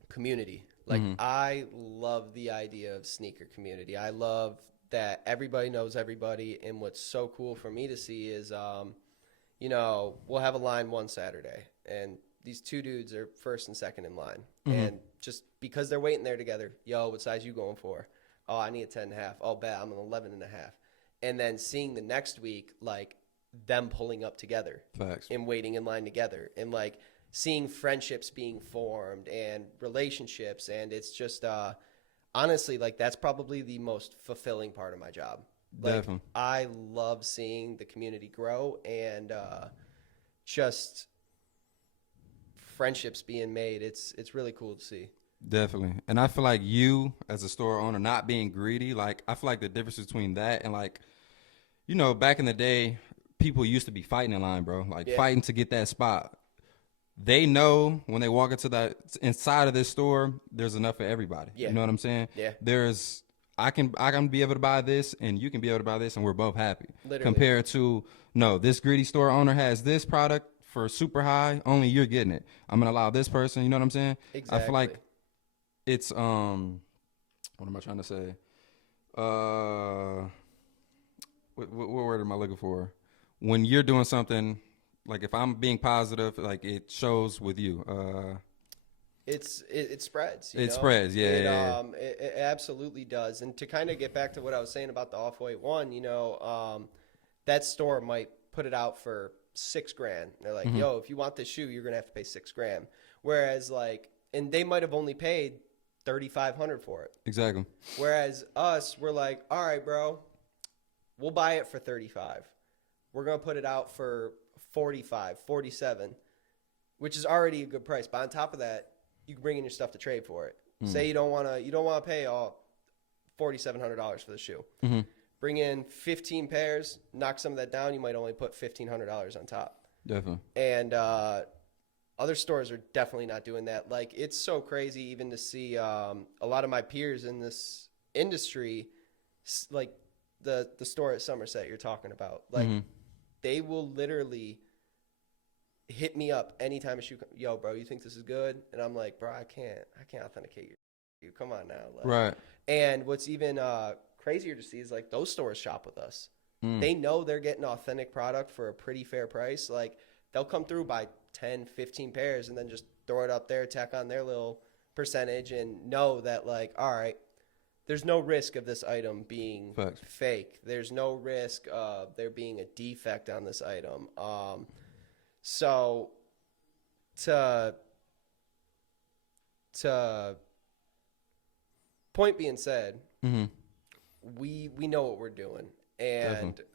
community. Like I love the idea of sneaker community. I love that everybody knows everybody. And what's so cool for me to see is, you know, we'll have a line one Saturday and these two dudes are first and second in line. And just because they're waiting there together, yo, what size you going for? Oh, I need a 10.5. Oh, bet I'm an 11.5. And then seeing the next week, like them pulling up together. Facts. And waiting in line together, and like seeing friendships being formed and relationships. And it's just, honestly, like that's probably the most fulfilling part of my job. Like, Definitely. I love seeing the community grow and just friendships being made. It's really cool to see. Definitely. And I feel like you as a store owner not being greedy, like I feel like the difference between that and like, you know, back in the day, people used to be fighting in line, bro. Like fighting to get that spot. They know when they walk into that inside of this store, there's enough for everybody. Yeah. You know what I'm saying? Yeah. I can be able to buy this and you can be able to buy this and we're both happy. Literally. Compared to, no, this greedy store owner has this product for super high, only you're getting it. I'm going to allow this person, you know what I'm saying? Exactly. I feel like it's, what am I trying to say? What word am I looking for? When you're doing something, like if I'm being positive, like it shows with you. It spreads. It spreads, yeah. It absolutely does. And to kind of get back to what I was saying about the off-white one, you know, that store might put it out for $6,000. They're like, yo, if you want this shoe, you're gonna have to pay $6,000. Whereas like, and they might have only paid $3,500 for it. Exactly. Whereas us, we're like, all right, bro, we'll buy it for $35. We're gonna put it out for $45, $47, which is already a good price. But on top of that, you can bring in your stuff to trade for it. Say you don't wanna pay all $4,700 for the shoe. Bring in 15 pairs, knock some of that down. You might only put $1,500 on top. Definitely. And other stores are definitely not doing that. Like it's so crazy even to see a lot of my peers in this industry like the store at Somerset you're talking about, like they will literally hit me up anytime a shoe. Yo, bro, you think this is good? And I'm like, bro, I can't authenticate you. Come on now, like, Right. And what's even crazier to see is like those stores shop with us. They know they're getting authentic product for a pretty fair price. Like they'll come through, buy 10, 15 pairs, and then just throw it up there, tack on their little percentage, and know that like, all right, there's no risk of this item being Facts. fake. There's no risk of there being a defect on this item. So to point being said, we know what we're doing, and Definitely.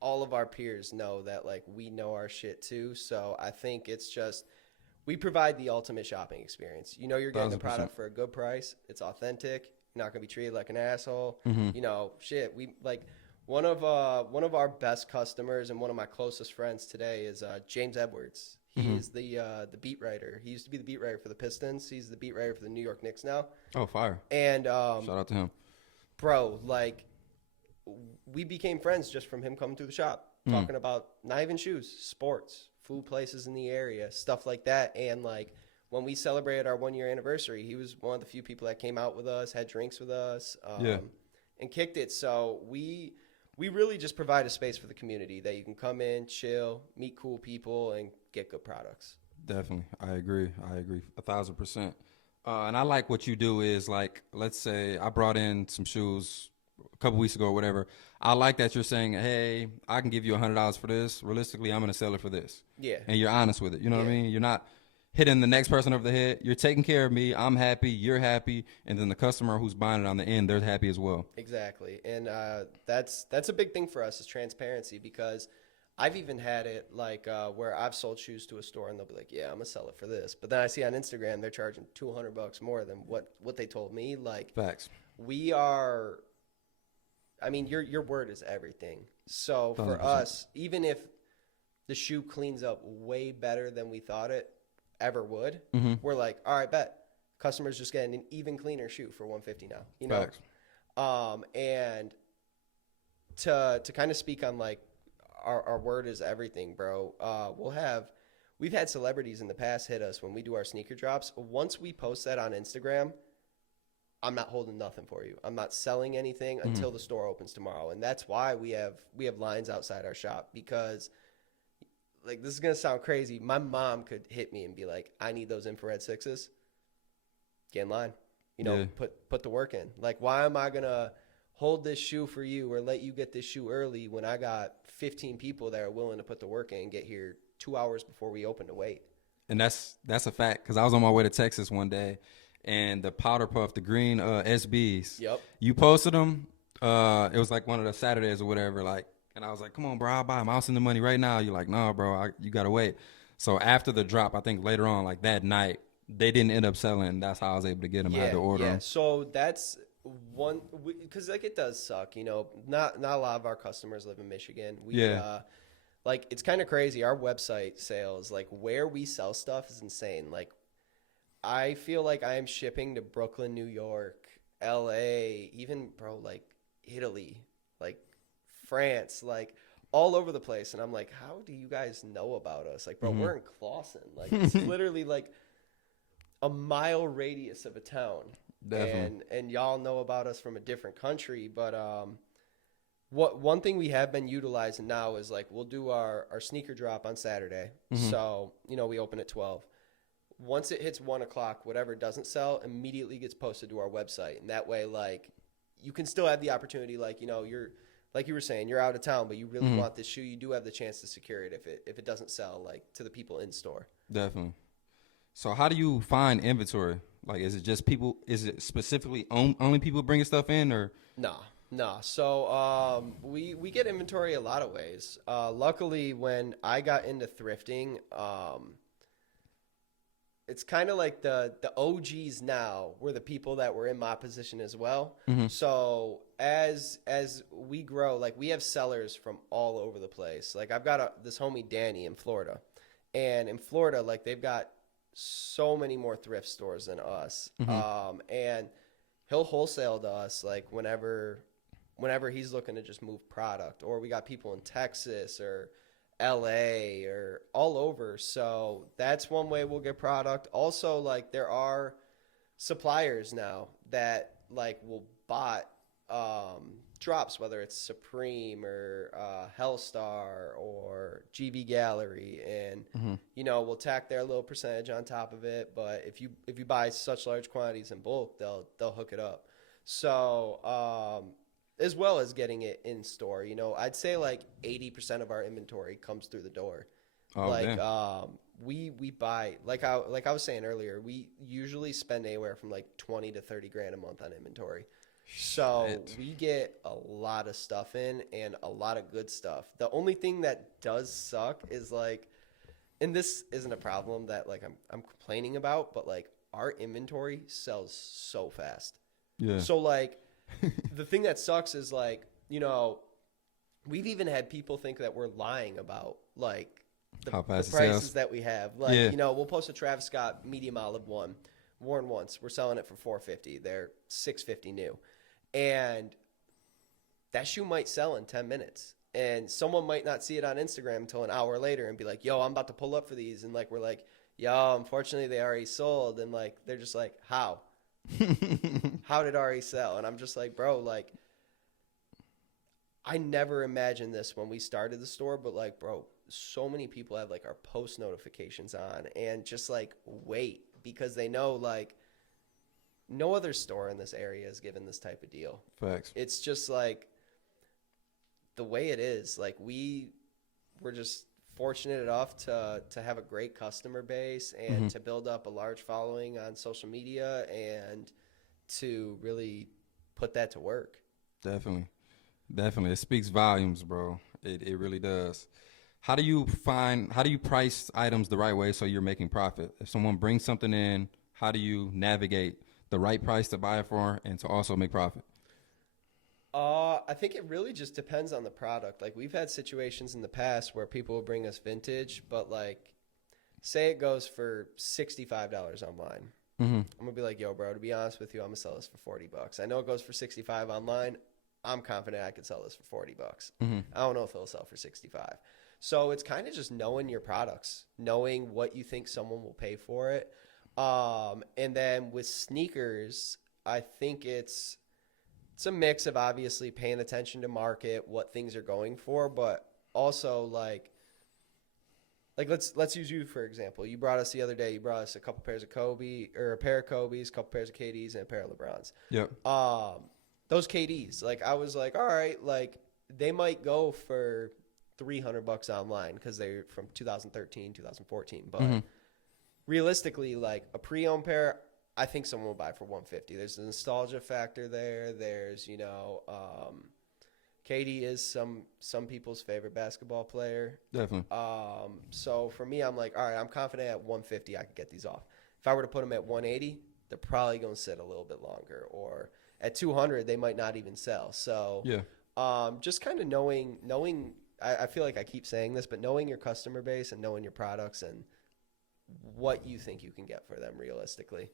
all of our peers know that like we know our shit too. So I think it's just we provide the ultimate shopping experience. You know, you're getting the 1,000%. product for a good price. It's authentic. You're not gonna be treated like an asshole. You know, shit. We like one of our best customers and one of my closest friends today is James Edwards. He is the beat writer. He used to be the beat writer for the Pistons. He's the beat writer for the New York Knicks now. Oh, fire. And Shout out to him. bro, like we became friends just from him coming through the shop, talking about not even shoes, sports, food places in the area, stuff like that. And like when we celebrated our 1-year anniversary, he was one of the few people that came out with us, had drinks with us, and kicked it. So we really just provide a space for the community that you can come in, chill, meet cool people, and get good products. Definitely. I agree. 1,000%. And I like what you do is like, let's say I brought in some shoes a couple weeks ago or whatever. I like that you're saying, hey, I can give you $100 for this. Realistically, I'm going to sell it for this. Yeah. And you're honest with it. You know what I Yeah. mean? You're not hitting the next person over the head. You're taking care of me. I'm happy. You're happy. And then the customer who's buying it on the end, they're happy as well. Exactly. And that's a big thing for us is transparency, because I've even had it like where I've sold shoes to a store and they'll be like, yeah, I'm gonna sell it for this. But then I see on Instagram they're charging $200 more than what they told me. Like Facts. we are, I mean, your word is everything. So for 100%. us, even if the shoe cleans up way better than we thought it ever would, we're like, all right, bet. Customer's just getting an even cleaner shoe for $150 now. You know? Facts. And to kind of speak on like our word is everything, bro. We've had celebrities in the past hit us when we do our sneaker drops. Once we post that on Instagram, I'm not holding nothing for you. I'm not selling anything until the store opens tomorrow. And that's why we have lines outside our shop, because like, this is going to sound crazy. My mom could hit me and be like, I need those infrared 6s. Get in line, you know, Yeah. put the work in. Like, why am I going to hold this shoe for you or let you get this shoe early when I got 15 people that are willing to put the work in and get here 2 hours before we open to wait? And that's a fact, because I was on my way to Texas one day, and the powder puff, the green SBs. Yep. You posted them. It was like one of the Saturdays or whatever. Like, and I was like, "Come on, bro, I'll buy them. I'll send the money right now." You're like, "No, bro, you gotta wait." So after the drop, I think later on, like that night, they didn't end up selling. That's how I was able to get them. I had to order them. So that's one, because like it does suck, you know. Not a lot of our customers live in Michigan. Like it's kind of crazy. Our website sales, like where we sell stuff, is insane. Like I feel like I am shipping to Brooklyn, New York, LA, even bro, like Italy, like France, like all over the place. And I'm like, how do you guys know about us? Like, bro, we're in Clawson. Like it's literally like a mile radius of a town. Definitely. And y'all know about us from a different country. But one thing we have been utilizing now is like we'll do our sneaker drop on Saturday. So, you know, we open at 12. Once it hits 1 o'clock, whatever doesn't sell immediately gets posted to our website. And that way, like, you can still have the opportunity, like, you know, you're, like you were saying, you're out of town, but you really want this shoe. You do have the chance to secure it if it doesn't sell, like, to the people in store. Definitely. So how do you find inventory? Like, is it just people? Is it specifically only people bringing stuff in, or? No. So we get inventory a lot of ways. Luckily, when I got into thrifting, it's kind of like the OGs now were the people that were in my position as well. So as we grow, like we have sellers from all over the place. Like I've got this homie Danny in Florida, and in Florida, like they've got so many more thrift stores than us. And he'll wholesale to us like whenever whenever he's looking to just move product, or we got people in Texas or LA or all over. So that's one way we'll get product. Also, like there are suppliers now that like will buy drops, whether it's Supreme or Hellstar or GV Gallery, and we'll tack their little percentage on top of it. But if you buy such large quantities in bulk, they'll hook it up. So as well as getting it in store, I'd say like 80% of our inventory comes through the door. Oh, Like damn. we buy, like I was saying earlier, we usually spend anywhere from like 20 to 30 grand a month on inventory. So Shit. we get a lot of stuff in and a lot of good stuff. The only thing that does suck is like, and this isn't a problem that like I'm complaining about, but like our inventory sells so fast. Yeah. So like the thing that sucks is like, we've even had people think that we're lying about like How the fast it prices sells. that we have. Like, Yeah. we'll post a Travis Scott medium olive one, worn once. We're selling it for $450. They're $650 new. And that shoe might sell in 10 minutes. And someone might not see it on Instagram until an hour later and be like, yo, I'm about to pull up for these. And like, we're like, yo, unfortunately they already sold. And like, they're just like, how? How did it already sell? And I'm just like, bro, like, I never imagined this when we started the store, but like, bro, so many people have like our post notifications on and just like wait because they know like no other store in this area is given this type of deal. Facts. It's just like the way it is. Like we're just fortunate enough to have a great customer base and to build up a large following on social media and to really put that to work. Definitely. Definitely. It speaks volumes, bro. It really does. How do you price items the right way so you're making profit? If someone brings something in, how do you navigate the right price to buy it for and to also make profit? I think it really just depends on the product. Like we've had situations in the past where people will bring us vintage, but like say it goes for $65 online. I'm gonna be like, yo, bro, to be honest with you, I'm gonna sell this for $40. I know it goes for 65 online. I'm confident I could sell this for $40. I don't know if it'll sell for 65. So it's kind of just knowing your products, knowing what you think someone will pay for it. And then with sneakers, I think it's a mix of obviously paying attention to market, what things are going for, but also like let's use you for example. You brought us the other day. You brought us a couple pairs of Kobe or a pair of Kobe's, a couple pairs of KDs, and a pair of LeBrons. Yep. Those KDs, like I was like, all right, like they might go for $300 online because they're from 2013, 2014, but realistically, like a pre-owned pair, I think someone will buy for $150. There's a nostalgia factor there. There's, KD is some people's favorite basketball player. Definitely. So for me, I'm like, all right, I'm confident at $150 I could get these off. If I were to put them at $180, they're probably going to sit a little bit longer. Or at $200, they might not even sell. So Yeah. just kind of knowing. I feel like I keep saying this, but knowing your customer base and knowing your products and what you think you can get for them realistically.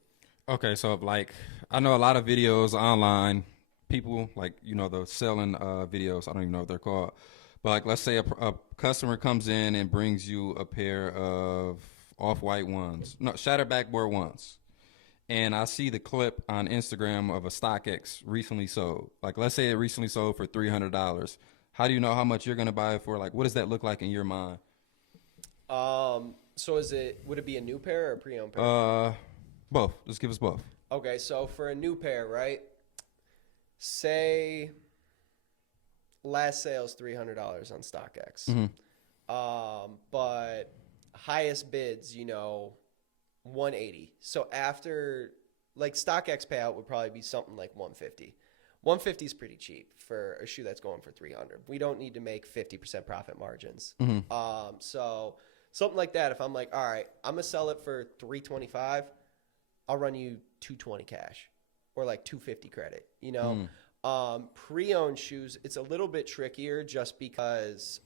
Okay, so like I know a lot of videos online, people like the selling videos. I don't even know what they're called, but like let's say a customer comes in and brings you a pair of off-white ones, no shattered backboard ones, and I see the clip on Instagram of a StockX recently sold. Like let's say it recently sold for $300. How do you know how much you're gonna buy it for? Like what does that look like in your mind? So would it be a new pair or a pre-owned pair? Both. Just give us both. Okay, so for a new pair, right? Say last sale's $300 on StockX. But highest bids, 180. So after like StockX payout would probably be something like 150. 150 is pretty cheap for a shoe that's going for 300. We don't need to make 50% profit margins. So something like that, if I'm like, all right, I'm gonna sell it for 325, I'll run you 220 cash or like 250 credit. Pre-owned shoes, it's a little bit trickier just because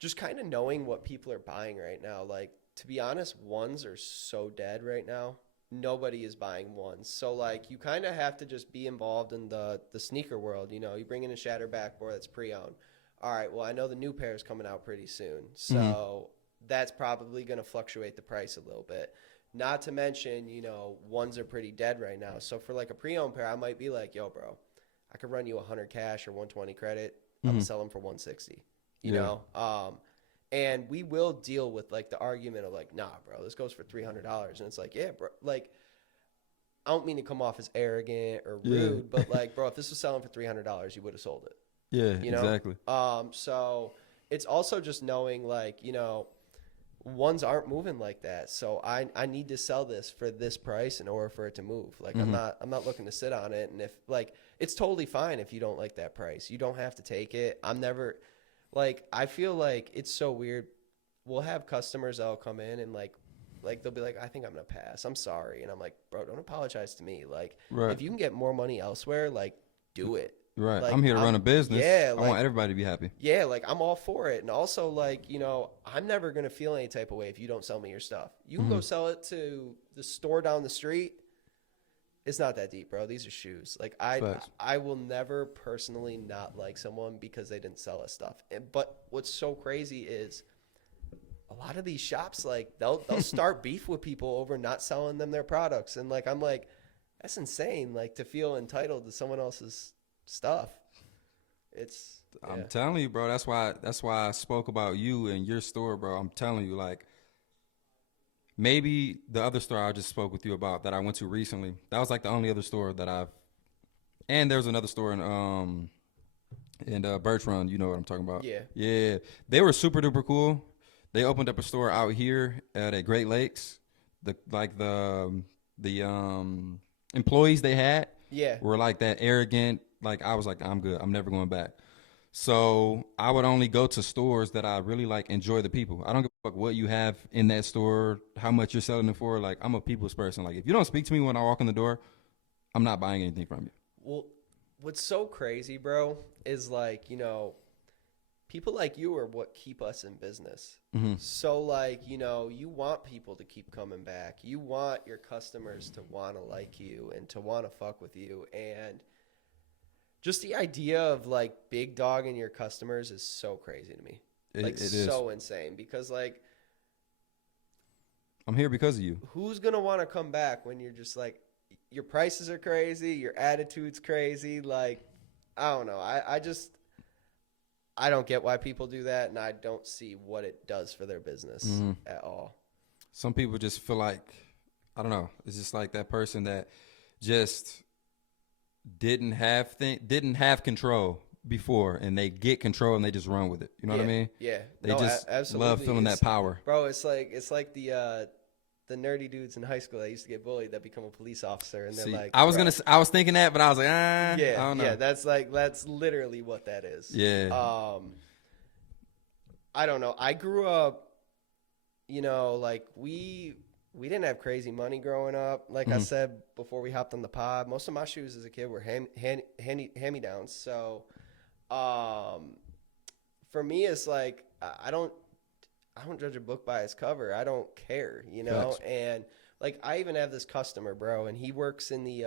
just kind of knowing what people are buying right now. Like to be honest, ones are so dead right now. nobody is buying ones. So like you kind of have to just be involved in the sneaker world. You know, you bring in a shatter backboard that's pre-owned. All right, well, I know the new pair is coming out pretty soon. So that's probably going to fluctuate the price a little bit. Not to mention, you know, ones are pretty dead right now. So for like a pre-owned pair, I might be like, yo, bro, I could run you 100 cash or 120 credit. I'm going to sell them for 160, you know? And we will deal with like the argument of like, nah, bro, this goes for $300. And it's like, yeah, bro, like, I don't mean to come off as arrogant or rude, but like, bro, if this was selling for $300, you would have sold it. Yeah, you know? exactly. So it's also just knowing like, you know, ones aren't moving like that. So I need to sell this for this price in order for it to move. Like I'm not looking to sit on it. And if like, it's totally fine if you don't like that price. You don't have to take it. I'm never like, I feel like it's so weird. We'll have customers that'll come in and like they'll be like, I think I'm going to pass. I'm sorry. And I'm like, bro, don't apologize to me. Like if you can get more money elsewhere, like do it. Right. Like, I'm here to run a business. Yeah. I want everybody to be happy. Yeah. Like I'm all for it. And also like, you know, I'm never going to feel any type of way if you don't sell me your stuff. You can go sell it to the store down the street. It's not that deep, bro. These are shoes. Like I will never personally not like someone because they didn't sell us stuff. But what's so crazy is a lot of these shops, like they'll start beef with people over not selling them their products. And like, I'm like, that's insane. Like to feel entitled to someone else's stuff. I'm telling you, bro. That's why I spoke about you and your store, bro. I'm telling you, like, maybe the other store I just spoke with you about that I went to recently, that was like the only other store that and there's another store in Birch Run, you know what I'm talking about. Yeah, they were super duper cool. They opened up a store out here at Great Lakes. The employees they had were like that arrogant. Like I was like, I'm good, I'm never going back. So I would only go to stores that I really like, enjoy the people. I don't give a fuck what you have in that store, how much you're selling it for. Like I'm a people's person. Like if you don't speak to me when I walk in the door, I'm not buying anything from you. Well, what's so crazy, bro, is like, you know, people like you are what keep us in business. So like, you know, you want people to keep coming back. You want your customers to want to like you and to want to fuck with you. And just the idea of like big dogging your customers is so crazy to me. Like it is so insane because like I'm here because of you. Who's going to want to come back when you're just like your prices are crazy, your attitude's crazy? Like, I don't know. I don't get why people do that, and I don't see what it does for their business at all. Some people just feel like, I don't know, it's just like that person that just didn't have control before, and they get control and they just run with it. You know what I mean? Yeah. They just love feeling that power. Bro, it's like the nerdy dudes in high school that used to get bullied that become a police officer, and they're like, I was thinking that, but I was like, I don't know. Yeah, that's literally what that is. Yeah. I don't know. I grew up, you know, like we didn't have crazy money growing up. Like I said before we hopped on the pod, most of my shoes as a kid were hand-me-downs. So for me, it's like I don't judge a book by its cover. I don't care, you know? Facts. And like I even have this customer, bro, and he works in the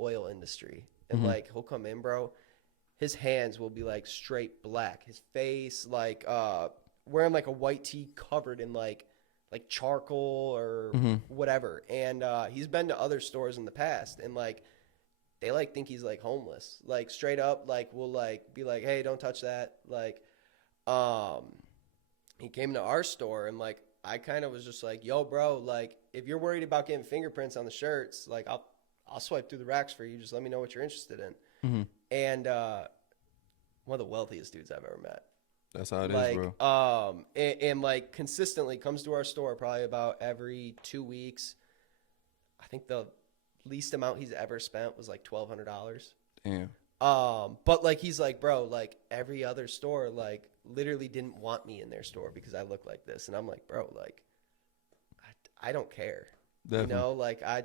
oil industry. And like he'll come in, bro, his hands will be like straight black. His face like wearing like a white tee covered in like charcoal or whatever. And he's been to other stores in the past, and like they like think he's like homeless. Like straight up, like we'll like be like, hey, don't touch that. Like he came to our store, and like I kind of was just like, yo, bro, like if you're worried about getting fingerprints on the shirts, like I'll swipe through the racks for you. Just let me know what you're interested in. And one of the wealthiest dudes I've ever met. That's how it is, bro. And like consistently comes to our store probably about every 2 weeks. I think the least amount he's ever spent was like $1,200. Damn. But like he's like, bro, like every other store like literally didn't want me in their store because I look like this. And I'm like, bro, like I don't care. Definitely. You know, like I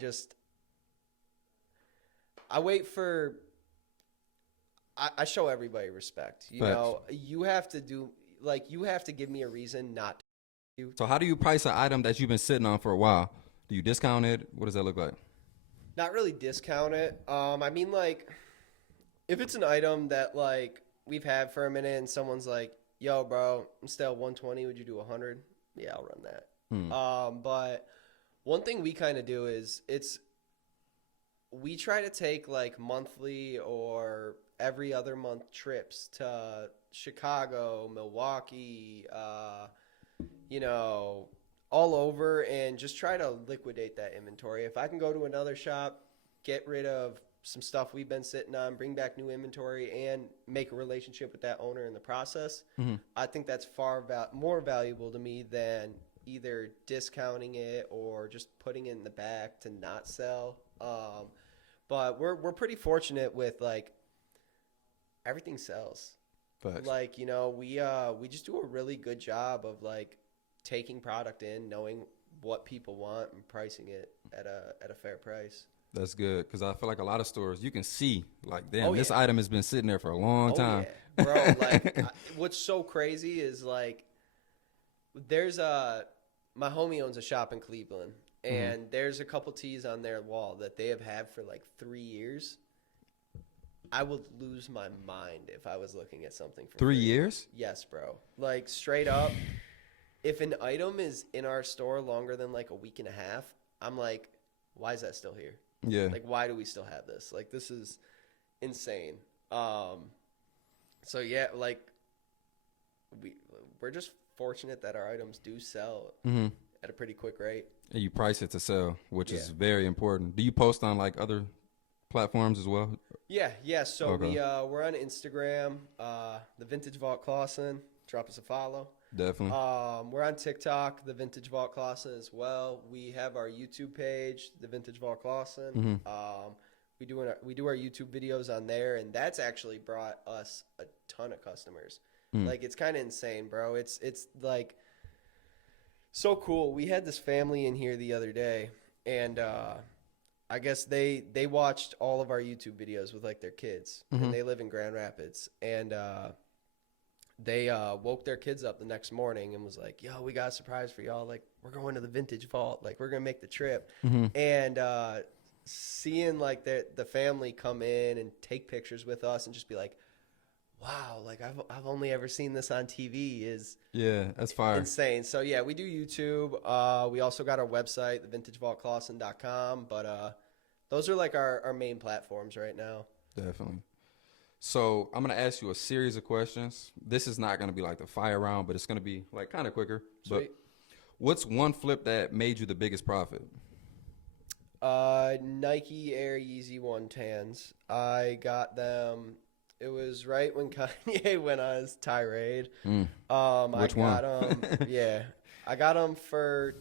wait for I show everybody respect. You Facts. know, you have to give me a reason not to. So how do you price an item that you've been sitting on for a while? Do you discount it? What does that look like? Not really discount it. I mean, like, if it's an item that like we've had for a minute and someone's like, "Yo, bro, I'm still 120. Would you do 100?" Yeah, I'll run that. But one thing we kind of do is we try to take like monthly or every other month trips to Chicago, Milwaukee, you know, all over, and just try to liquidate that inventory. If I can go to another shop, get rid of some stuff we've been sitting on, bring back new inventory, and make a relationship with that owner in the process, I think that's more valuable to me than either discounting it or just putting it in the back to not sell. But we're pretty fortunate with like everything sells. Facts. Like, you know, we just do a really good job of like taking product in, knowing what people want and pricing it at a fair price. That's good, because I feel like a lot of stores you can see like, damn, Oh, this yeah. item has been sitting there for a long time. Yeah, bro. Like, what's so crazy is like, there's my homie owns a shop in Cleveland, and there's a couple tees on their wall that they have had for like 3 years. I would lose my mind if I was looking at something for 3 free. years? Yes, bro. Like, straight up, if an item is in our store longer than like a week and a half, I'm like, why is that still here? Yeah. Like, why do we still have this? Like, this is insane. So yeah, like we're just fortunate that our items do sell at a pretty quick rate. And you price it to sell, which is Yeah. very important. Do you post on like other platforms as well? Yeah. So Okay. we're on Instagram, the Vintage Vault Clausen. Drop us a follow. Definitely. We're on TikTok, the Vintage Vault Clausen as well. We have our YouTube page, the Vintage Vault Clausen. We do our YouTube videos on there, and that's actually brought us a ton of customers. Like, it's kind of insane, bro. It's like so cool. We had this family in here the other day, and I guess they watched all of our YouTube videos with like their kids, and they live in Grand Rapids, and they woke their kids up the next morning and was like, "Yo, we got a surprise for y'all. Like, we're going to the Vintage Vault. Like, we're gonna make the trip." And seeing like the family come in and take pictures with us and just be like, "Wow, like I've only ever seen this on TV," is Yeah, that's fire. insane. So yeah, we do YouTube. We also got our website, thevintagevaultclausen.com. But those are like our main platforms right now. Definitely. So I'm going to ask you a series of questions. This is not going to be like the fire round, but it's going to be like kind of quicker. But Sweet. what's one flip that made you the biggest profit? Nike Air Yeezy 110s. I got them. It was right when Kanye went on his tirade. Which I got one? them. Yeah, I got them for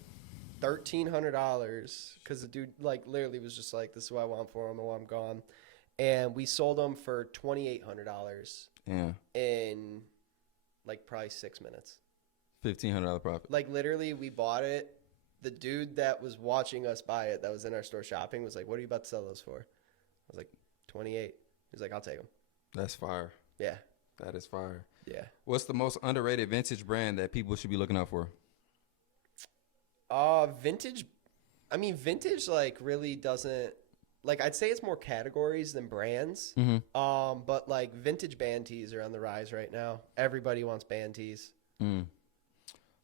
$1,300 because the dude like literally was just like, "This is what I want for them, and while I'm gone." And we sold them for $2,800 Yeah, in like probably 6 minutes. $1,500 profit. Like, literally, we bought it. The dude that was watching us buy it, that was in our store shopping, was like, "What are you about to sell those for?" I was like, 28. He's like, "I'll take them." That's fire. Yeah. That is fire. Yeah. What's the most underrated vintage brand that people should be looking out for? Vintage. I mean, vintage like really doesn't like. I'd say it's more categories than brands. But like vintage band tees are on the rise right now. Everybody wants band tees.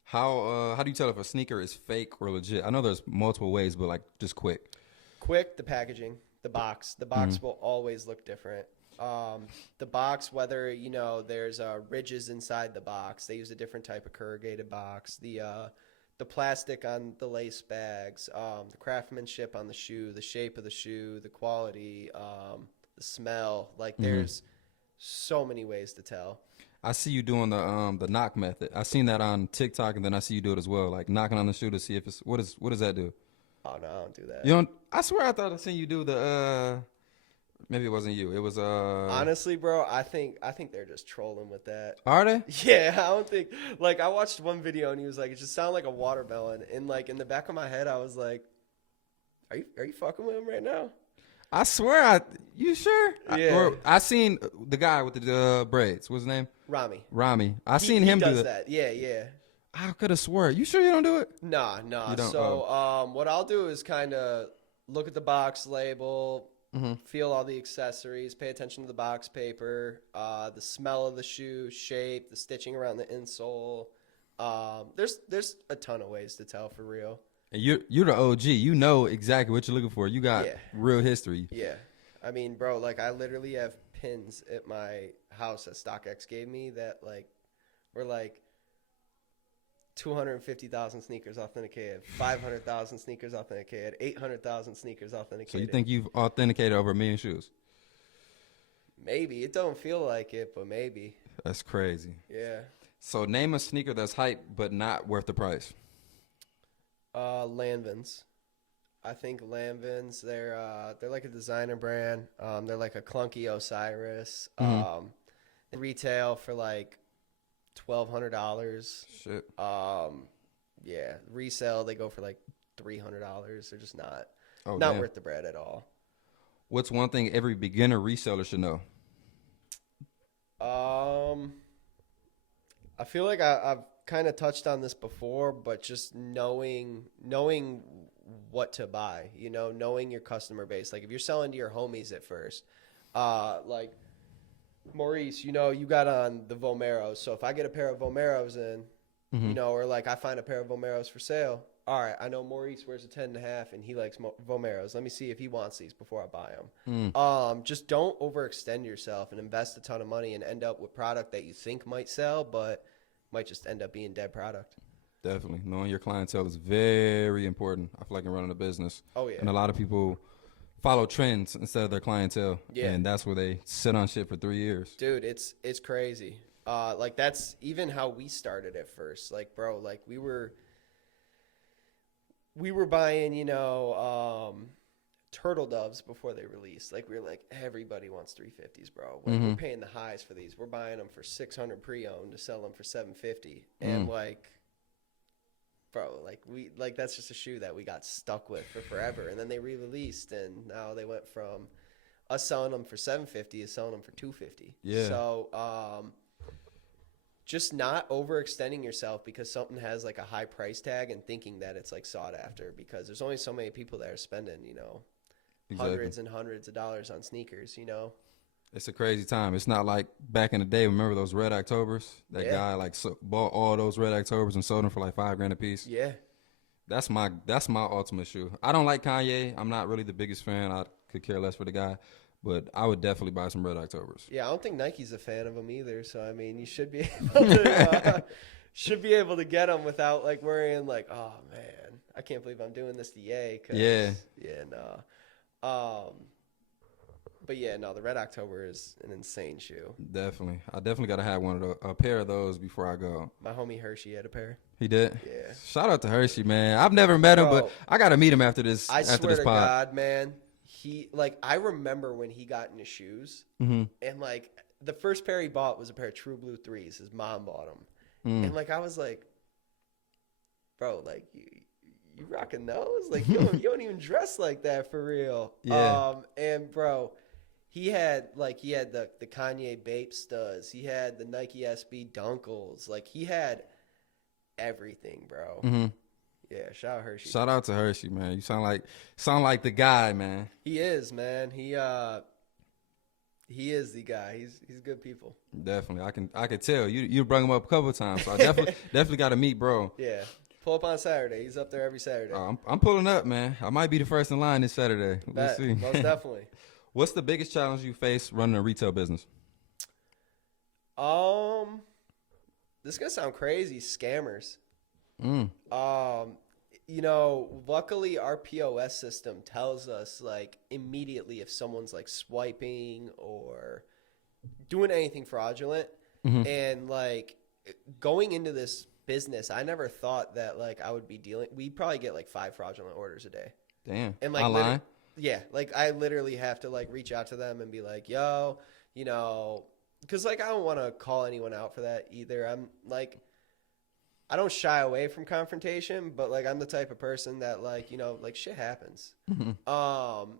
How do you tell if a sneaker is fake or legit? I know there's multiple ways, but like just quick. Quick, the packaging, the box. The box will always look different. The box, whether you know there's ridges inside the box, they use a different type of corrugated box. The plastic on the lace bags, the craftsmanship on the shoe, the shape of the shoe, the quality, the smell. Like, there's so many ways to tell. I see you doing the knock method. I seen that on TikTok, and then I see you do it as well, like knocking on the shoe to see if it's what does that do? Oh no, I don't do that. You don't? I swear I thought I seen you do the. Maybe it wasn't you. It was Honestly, bro, I think they're just trolling with that. Are they? Yeah, I don't think. Like, I watched one video and he was like, "It just sounded like a watermelon." And like in the back of my head, I was like, "Are you fucking with him right now?" I swear, you sure? Yeah. I seen the guy with the braids. What's his name? Rami. Rami. I seen him he do does that. that. Yeah. I could have swore. You sure you don't do it? Nah, nah. You don't? So, what I'll do is kind of look at the box label, feel all the accessories, pay attention to the box paper, the smell of the shoe, shape, the stitching around the insole. There's a ton of ways to tell for real. And you're the OG. You know exactly what you're looking for. You got Yeah. real history. Yeah. I mean, bro, like I literally have pins at my house that StockX gave me that like were like 250,000 sneakers authenticated, 500,000 sneakers authenticated, 800,000 sneakers authenticated. So you think you've authenticated over 1 million shoes? Maybe. It don't feel like it, but maybe. That's crazy. Yeah. So name a sneaker that's hype but not worth the price. Lanvins. I think Lanvins, they're like a designer brand. They're like a clunky Osiris. They retail for like $1,200. Shit. Yeah. Resell, they go for like $300. They're just not Damn. worth the bread at all. What's one thing every beginner reseller should know? I feel like I've kind of touched on this before, but just knowing what to buy, you know, knowing your customer base. Like if you're selling to your homies at first, like Maurice, you know, you got on the Vomeros. So if I get a pair of Vomeros in, you know, or like I find a pair of Vomeros for sale. All right, I know Maurice wears a 10.5 and he likes Vomeros. Let me see if he wants these before I buy them. Just don't overextend yourself and invest a ton of money and end up with product that you think might sell, but might just end up being dead product. Definitely. Knowing your clientele is very important. I feel like in running a business. Oh, yeah. And a lot of people follow trends instead of their clientele. Yeah. And that's where they sit on shit for 3 years. Dude, it's crazy. Like that's even how we started at first. Like, bro, like we were buying, you know, turtle doves before they released. Like we were like, everybody wants 350s, bro. Like we're paying the highs for these. We're buying them for 600 pre-owned to sell them for 750. And like, bro, like that's just a shoe that we got stuck with for forever. And then they re-released, and now they went from us selling them for 750 to selling them for 250. Yeah. So, just not overextending yourself because something has like a high price tag and thinking that it's like sought after, because there's only so many people that are spending, you know, hundreds and hundreds of dollars on sneakers, you know. It's a crazy time. It's not like back in the day. Remember those Red Octobers? That guy like bought all those Red Octobers and sold them for like $5,000 a piece. Yeah. That's my ultimate shoe. I don't like Kanye. I'm not really the biggest fan. I could care less for the guy, but I would definitely buy some Red Octobers. Yeah, I don't think Nike's a fan of them either. So I mean, you should be able to get them without like worrying like, oh man, I can't believe I'm doing this to Ye. Yeah. No. But yeah, no, the Red October is an insane shoe. Definitely. I definitely got to have a pair of those before I go. My homie Hershey had a pair. He did? Yeah. Shout out to Hershey, man. I've never met him, but I got to meet him after this. I after swear this to pod. God, man. I remember when he got into shoes, and like the first pair he bought was a pair of True Blue 3s. His mom bought them. And like I was like, bro, like you rocking those? Like you don't even dress like that for real. Yeah. And bro, he had the Kanye Bape studs. He had the Nike SB Dunkles. Like he had everything, bro. Yeah, shout out Hershey. Shout out to Hershey, man. You sound like the guy, man. He is, man. He is the guy. He's good people. Definitely. I can tell. You brought him up a couple of times. So I definitely got to meet bro. Yeah. Pull up on Saturday. He's up there every Saturday. I'm pulling up, man. I might be the first in line this Saturday. We'll see. Most definitely. What's the biggest challenge you face running a retail business? This is gonna sound crazy. Scammers. You know, luckily our POS system tells us like immediately if someone's like swiping or doing anything fraudulent. And like going into this business, I never thought that like I would be we'd probably get like 5 fraudulent orders a day. Damn. And like online? Yeah, like I literally have to like reach out to them and be like, yo, you know, because like I don't want to call anyone out for that either. I'm like, I don't shy away from confrontation, but like I'm the type of person that like, you know, like shit happens.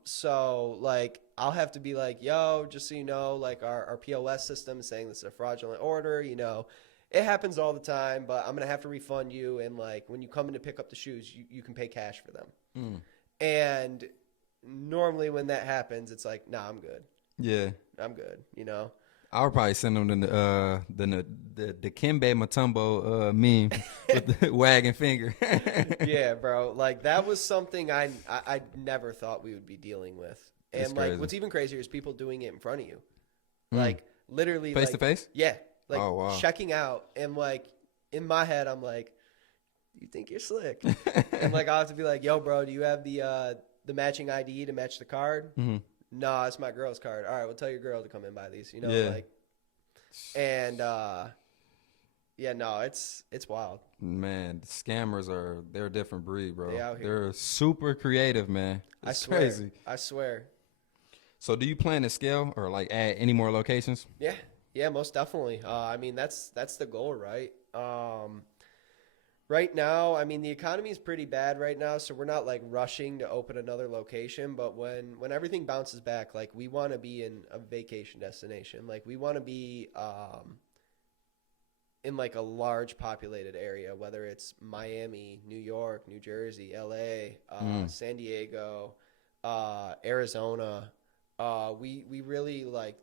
So like I'll have to be like, yo, just so you know, like our POS system is saying this is a fraudulent order, you know, it happens all the time, but I'm going to have to refund you. And like, when you come in to pick up the shoes, you can pay cash for them. Mm. And normally when that happens, it's like, nah, I'm good. Yeah. I'm good. You know? I would probably send them the Kimbe Matumbo meme with the wagging finger. Yeah, bro. Like, that was something I never thought we would be dealing with. That's And like, crazy. what's even crazier is people doing it in front of you. Mm. Like, literally, Face like, to face? yeah, like Oh, wow. checking out, and like in my head, I'm like, you think you're slick? And like, I'll have to be like, yo, bro, do you have the matching ID to match the card? Mhm. Nah, it's my girl's card. All right, we'll tell your girl to come and buy these. You know, Yeah. like, and yeah, no, it's wild. Man, the scammers they're a different breed, bro. They out here. They're super creative, man. I It's swear. crazy. I swear. So do you plan to scale or like add any more locations? Yeah, most definitely. I mean, that's the goal, right? Right now, I mean, the economy is pretty bad right now, so we're not like rushing to open another location. But when everything bounces back, like we want to be in a vacation destination. Like we want to be in like a large populated area, whether it's Miami, New York, New Jersey, LA, San Diego, Arizona. We really like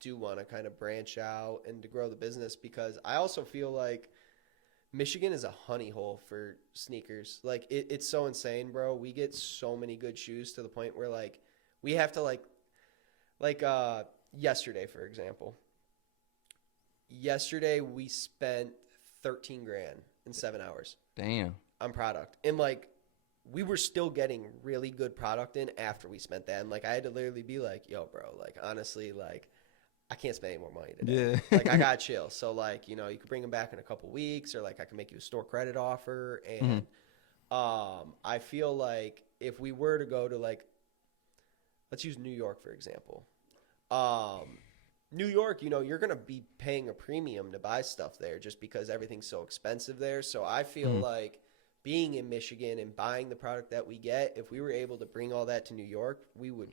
do want to kind of branch out and to grow the business, because I also feel like Michigan is a honey hole for sneakers. Like it's so insane, bro. We get so many good shoes to the point where like we have to like yesterday, for example. Yesterday we spent 13 grand in 7 hours Damn. on product. And like we were still getting really good product in after we spent that. And like I had to literally be like, yo, bro, like honestly, like I can't spend any more money today. Yeah. Like I got chill. So like, you know, you could bring them back in a couple weeks, or like I can make you a store credit offer. And I feel like if we were to go to like, let's use New York, for example. New York, you know, you're going to be paying a premium to buy stuff there just because everything's so expensive there. So I feel like being in Michigan and buying the product that we get, if we were able to bring all that to New York, we would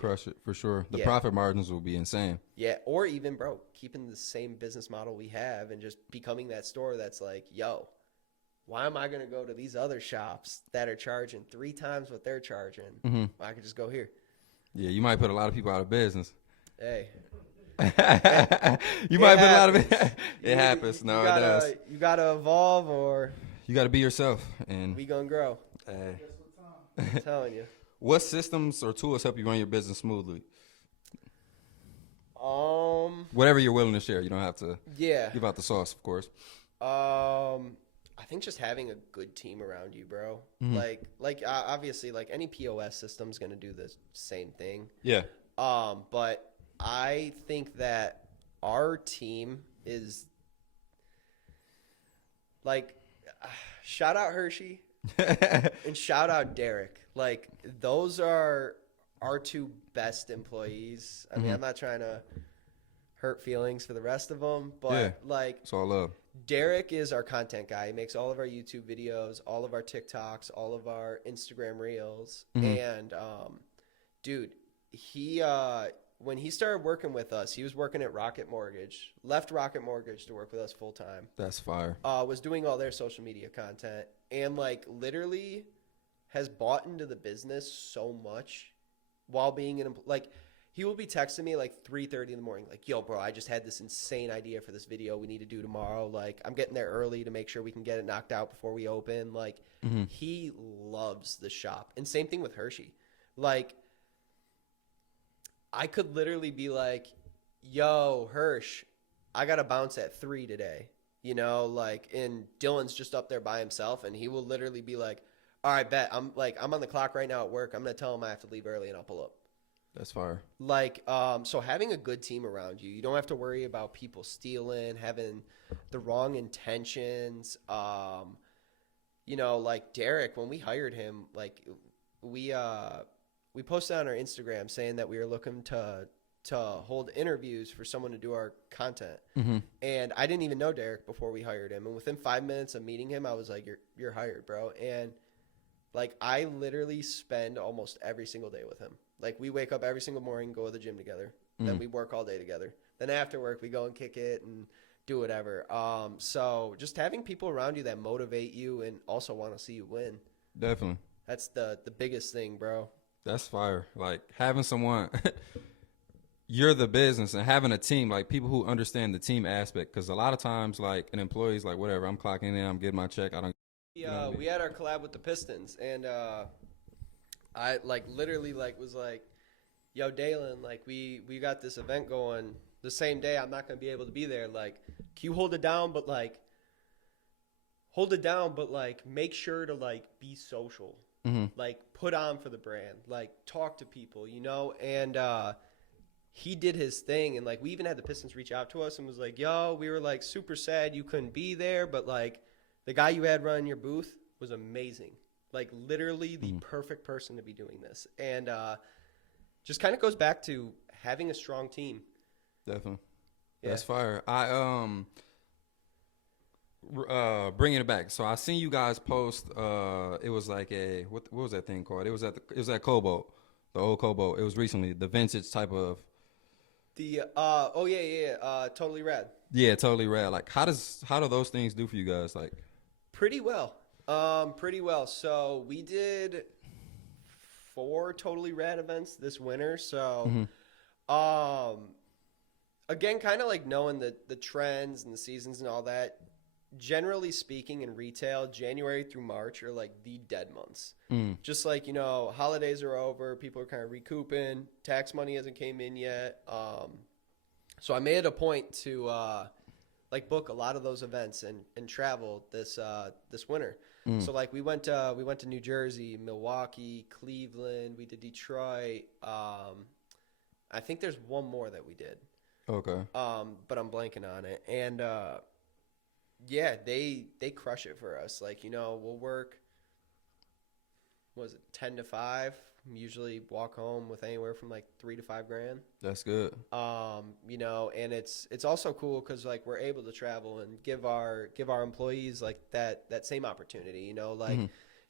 crush it for sure. The Yeah. profit margins will be insane. Yeah, or even, bro, keeping the same business model we have and just becoming that store that's like, yo, why am I going to go to these other shops that are charging 3 times what they're charging? I could just go here. Yeah, you might put a lot of people out of business. Hey. You might put a lot of it. It happens. No, it does. You got to evolve, or You got to be yourself. And we going to grow. I'm telling you. what systems or tools help you run your business smoothly? Whatever you're willing to share. You don't have to Yeah. give out the sauce, of course. I think just having a good team around you, bro. Like obviously, like any POS system's gonna do the same thing. Yeah. But I think that our team is like, shout out Hershey and shout out Derek. Like those are our 2 best employees. I mean, I'm not trying to hurt feelings for the rest of them, but like It's all love. Derek is our content guy. He makes all of our YouTube videos, all of our TikToks, all of our Instagram reels. And dude, he when he started working with us, he was working at Rocket Mortgage, left Rocket Mortgage to work with us full time. That's fire. Was doing all their social media content, and like literally has bought into the business so much while being an like he will be texting me like 3:30 in the morning, like, yo, bro, I just had this insane idea for this video we need to do tomorrow. Like, I'm getting there early to make sure we can get it knocked out before we open. Like, he loves the shop. And same thing with Hershey. Like, I could literally be like, yo, Hirsch, I got to bounce at 3 today. You know, like, and Dylan's just up there by himself, and he will literally be like, all right, bet. I'm on the clock right now at work. I'm going to tell him I have to leave early, and I'll pull up. That's fire. Like, so having a good team around you, you don't have to worry about people stealing, having the wrong intentions. You know, like Derek, when we hired him, like we posted on our Instagram saying that we were looking to hold interviews for someone to do our content. And I didn't even know Derek before we hired him. And within 5 minutes of meeting him, I was like, you're hired, bro. And like, I literally spend almost every single day with him. Like, we wake up every single morning, go to the gym together. Then we work all day together. Then after work, we go and kick it and do whatever. So just having people around you that motivate you and also want to see you win. Definitely. That's the biggest thing, bro. That's fire. Like having someone, you're the business, and having a team, like people who understand the team aspect. Because a lot of times, like an employee's like, whatever, I'm clocking in, I'm getting my check. I don't. You know what I mean? We had our collab with the Pistons, and I like literally like was like, "Yo, Dalen, like we got this event going the same day. I'm not gonna be able to be there. Like, can you hold it down? But like, make sure to like be social, like put on for the brand, like talk to people, you know." And he did his thing, and like we even had the Pistons reach out to us and was like, "Yo, we were like super sad you couldn't be there, but like the guy you had running your booth was amazing, like literally the perfect person to be doing this." And just kind of goes back to having a strong team. Definitely. Yeah. That's fire. Bringing it back. So I seen you guys post. It was like a what was that thing called? It was at Cobalt, the old Cobalt. It was recently the vintage type of. The totally rad. Yeah, totally rad. Like how do those things do for you guys? Like Pretty well. Pretty well. So we did 4 totally rad events this winter. So, again, kind of like knowing the trends and the seasons and all that. Generally speaking, in retail, January through March are like the dead months. Just like, you know, holidays are over, people are kind of recouping, tax money hasn't came in yet. So I made it a point to like book a lot of those events and travel this winter. So like we went to New Jersey, Milwaukee, Cleveland, we did Detroit. I think there's one more that we did. okay. But I'm blanking on it. And yeah, they crush it for us. Like, you know, we'll work, what is it, 10 to 5. Usually walk home with anywhere from like 3 to 5 grand. That's good. You know, and it's also cool because like we're able to travel and give our employees like that same opportunity. You know, like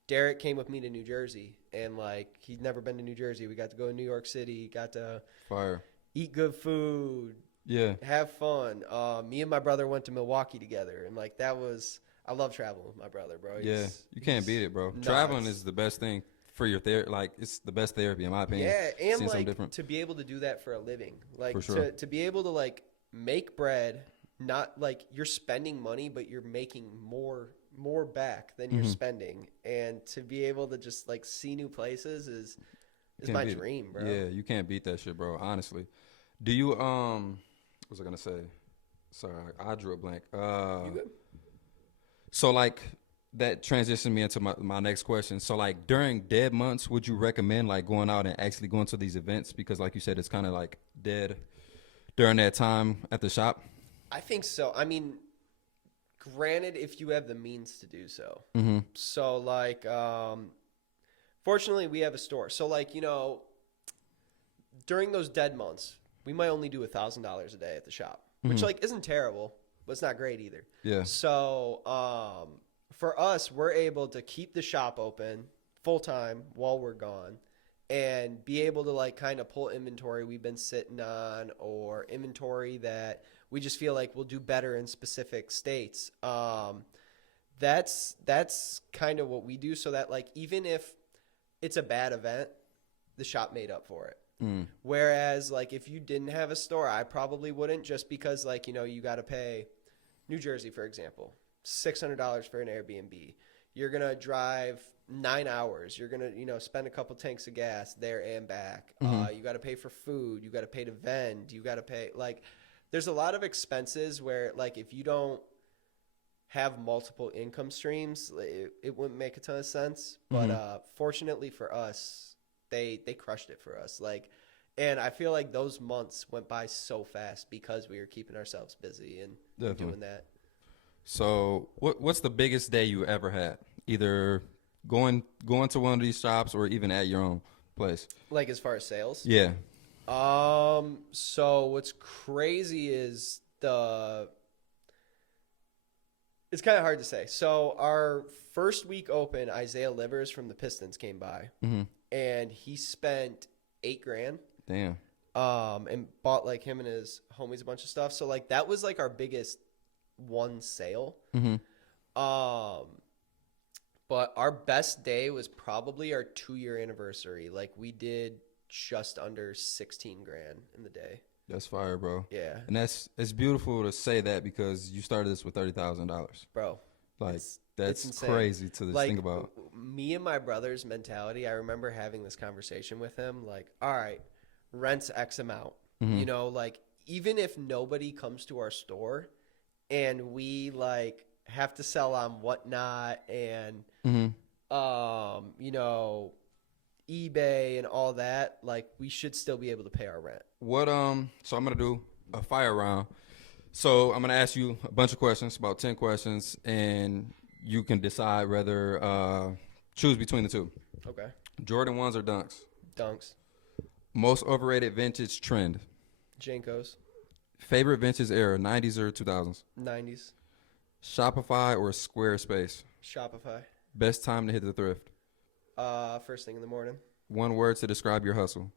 Derek came with me to New Jersey, and like he'd never been to New Jersey. We got to go to New York City, got to Fire. eat good food, Yeah. have fun. Me and my brother went to Milwaukee together, and like that was, I love traveling with my brother, bro. Yeah. You can't beat it, bro. nuts. Traveling is the best thing for your therapy. Like it's the best therapy in my opinion. Yeah, and Seeing something like different. to be able to do that for a living, like For sure. to be able to like make bread, not like you're spending money, but you're making more back than you're spending, and to be able to just like see new places is Can't my beat it. dream, bro. Yeah, you can't beat that shit, bro. Honestly. Do you what was I gonna say? Sorry, I drew a blank. You good? So like that transitioned me into my next question. So like during dead months, would you recommend like going out and actually going to these events? Because like you said, it's kind of like dead during that time at the shop. I think so. I mean, granted, if you have the means to do so. So like, fortunately, we have a store. So like, you know, during those dead months, we might only do $1,000 a day at the shop, which like isn't terrible, but it's not great either. Yeah. So for us, we're able to keep the shop open full time while we're gone, and be able to like kind of pull inventory we've been sitting on, or inventory that we just feel like we'll do better in specific states. That's kind of what we do, so that like even if it's a bad event, the shop made up for it. Whereas like if you didn't have a store, I probably wouldn't, just because like, you know, you got to pay New Jersey, for example, $600 for an Airbnb. You're going to drive 9 hours. You're going to, you know, spend a couple tanks of gas there and back. You got to pay for food. You got to pay to vend. You got to pay, like, there's a lot of expenses where like if you don't have multiple income streams, it wouldn't make a ton of sense. But fortunately for us, they crushed it for us. Like, and I feel like those months went by so fast because we were keeping ourselves busy and doing that. So what's the biggest day you ever had? Either going to one of these shops or even at your own place? Like as far as sales? Yeah. So what's crazy is it's kind of hard to say. So our first week open, Isaiah Livers from the Pistons came by, and he spent $8 grand. Damn. And bought like him and his homies a bunch of stuff. So like that was like our biggest one sale. Mm-hmm. Um, but our best day was probably our 2 year anniversary. Like we did just under 16 grand in the day. That's fire, bro. Yeah, And it's beautiful to say that because you started this with $30,000. bro. Like It's that's insane. crazy to Like think about. me and my brother's mentality. I remember having this conversation with him. Like, all right, rent's X amount. Mm-hmm. You know, like even if nobody comes to our store and we like have to sell on Whatnot and Mm-hmm. you know, eBay and all that, like we should still be able to pay our rent. What so I'm gonna do a fire round. So I'm gonna ask you a bunch of questions, about 10 questions, and you can decide whether choose between the two. Okay. Jordan 1s or Dunks? Dunks, Most overrated vintage trend. Jankos, Favorite vintage era, 90s or 2000s? 90s, Shopify or Squarespace? Shopify. Best time to hit the thrift. First thing in the morning. One word to describe your hustle.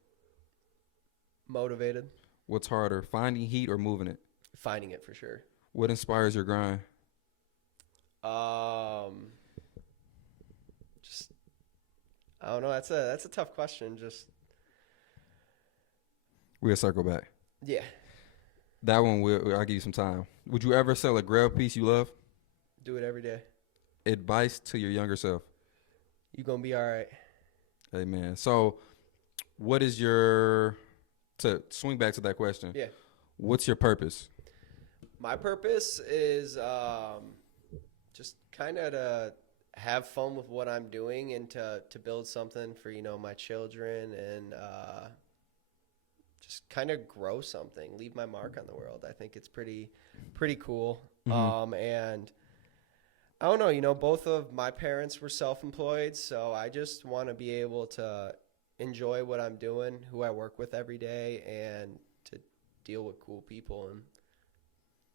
Motivated. What's harder, finding heat or moving it? Finding it for sure. What inspires your grind? Just I don't know. That's a tough question. Just We'll circle back. yeah, That one, I'll give you some time. Would you ever sell a grail piece you love? do it every day. Advice to your younger self. You gonna be all right. Hey, man. So, to swing back to that question, Yeah. what's your purpose? My purpose is just kind of to have fun with what I'm doing and to build something for, you know, my children and just kind of grow something, leave my mark on the world. I think it's pretty cool. And I don't know, you know, both of my parents were self-employed, so I just want to be able to enjoy what I'm doing, who I work with every day, and to deal with cool people. And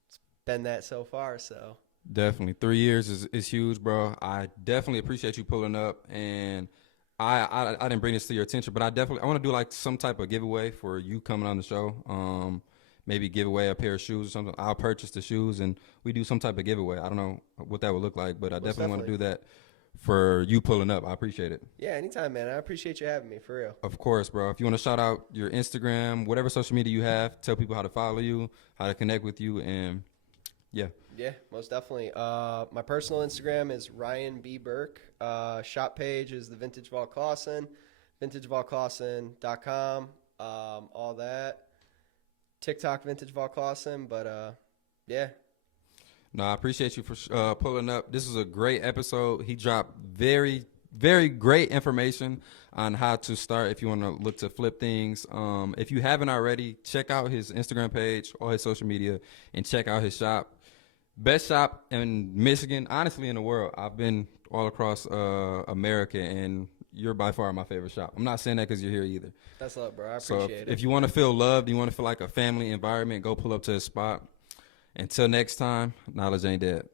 it's been that so far, so. Definitely. 3 years is huge, bro. I definitely appreciate you pulling up, and I didn't bring this to your attention, but I want to do like some type of giveaway for you coming on the show. Maybe give away a pair of shoes or something. I'll purchase the shoes and we do some type of giveaway. I don't know what that would look like, but I definitely want to do that for you pulling up. I appreciate it. Yeah, anytime, man. I appreciate you having me, for real. Of course, bro. If you want to shout out your Instagram, whatever social media you have, tell people how to follow you, how to connect with you, and yeah. Yeah, most definitely. My personal Instagram is Ryan B. Burke. Shop page is the Vintage Vault Clausen, vintagevaultclausen.com, all that. TikTok Vintage Vault Clausen, but yeah. No, I appreciate you for pulling up. This was a great episode. He dropped very, very great information on how to start if you want to look to flip things. If you haven't already, check out his Instagram page, all his social media, and check out his shop. Best shop in Michigan, honestly, in the world. I've been all across America, and you're by far my favorite shop. I'm not saying that because you're here either. That's love, bro. I appreciate it. If you want to feel loved, you want to feel like a family environment, go pull up to his spot. Until next time, knowledge ain't dead.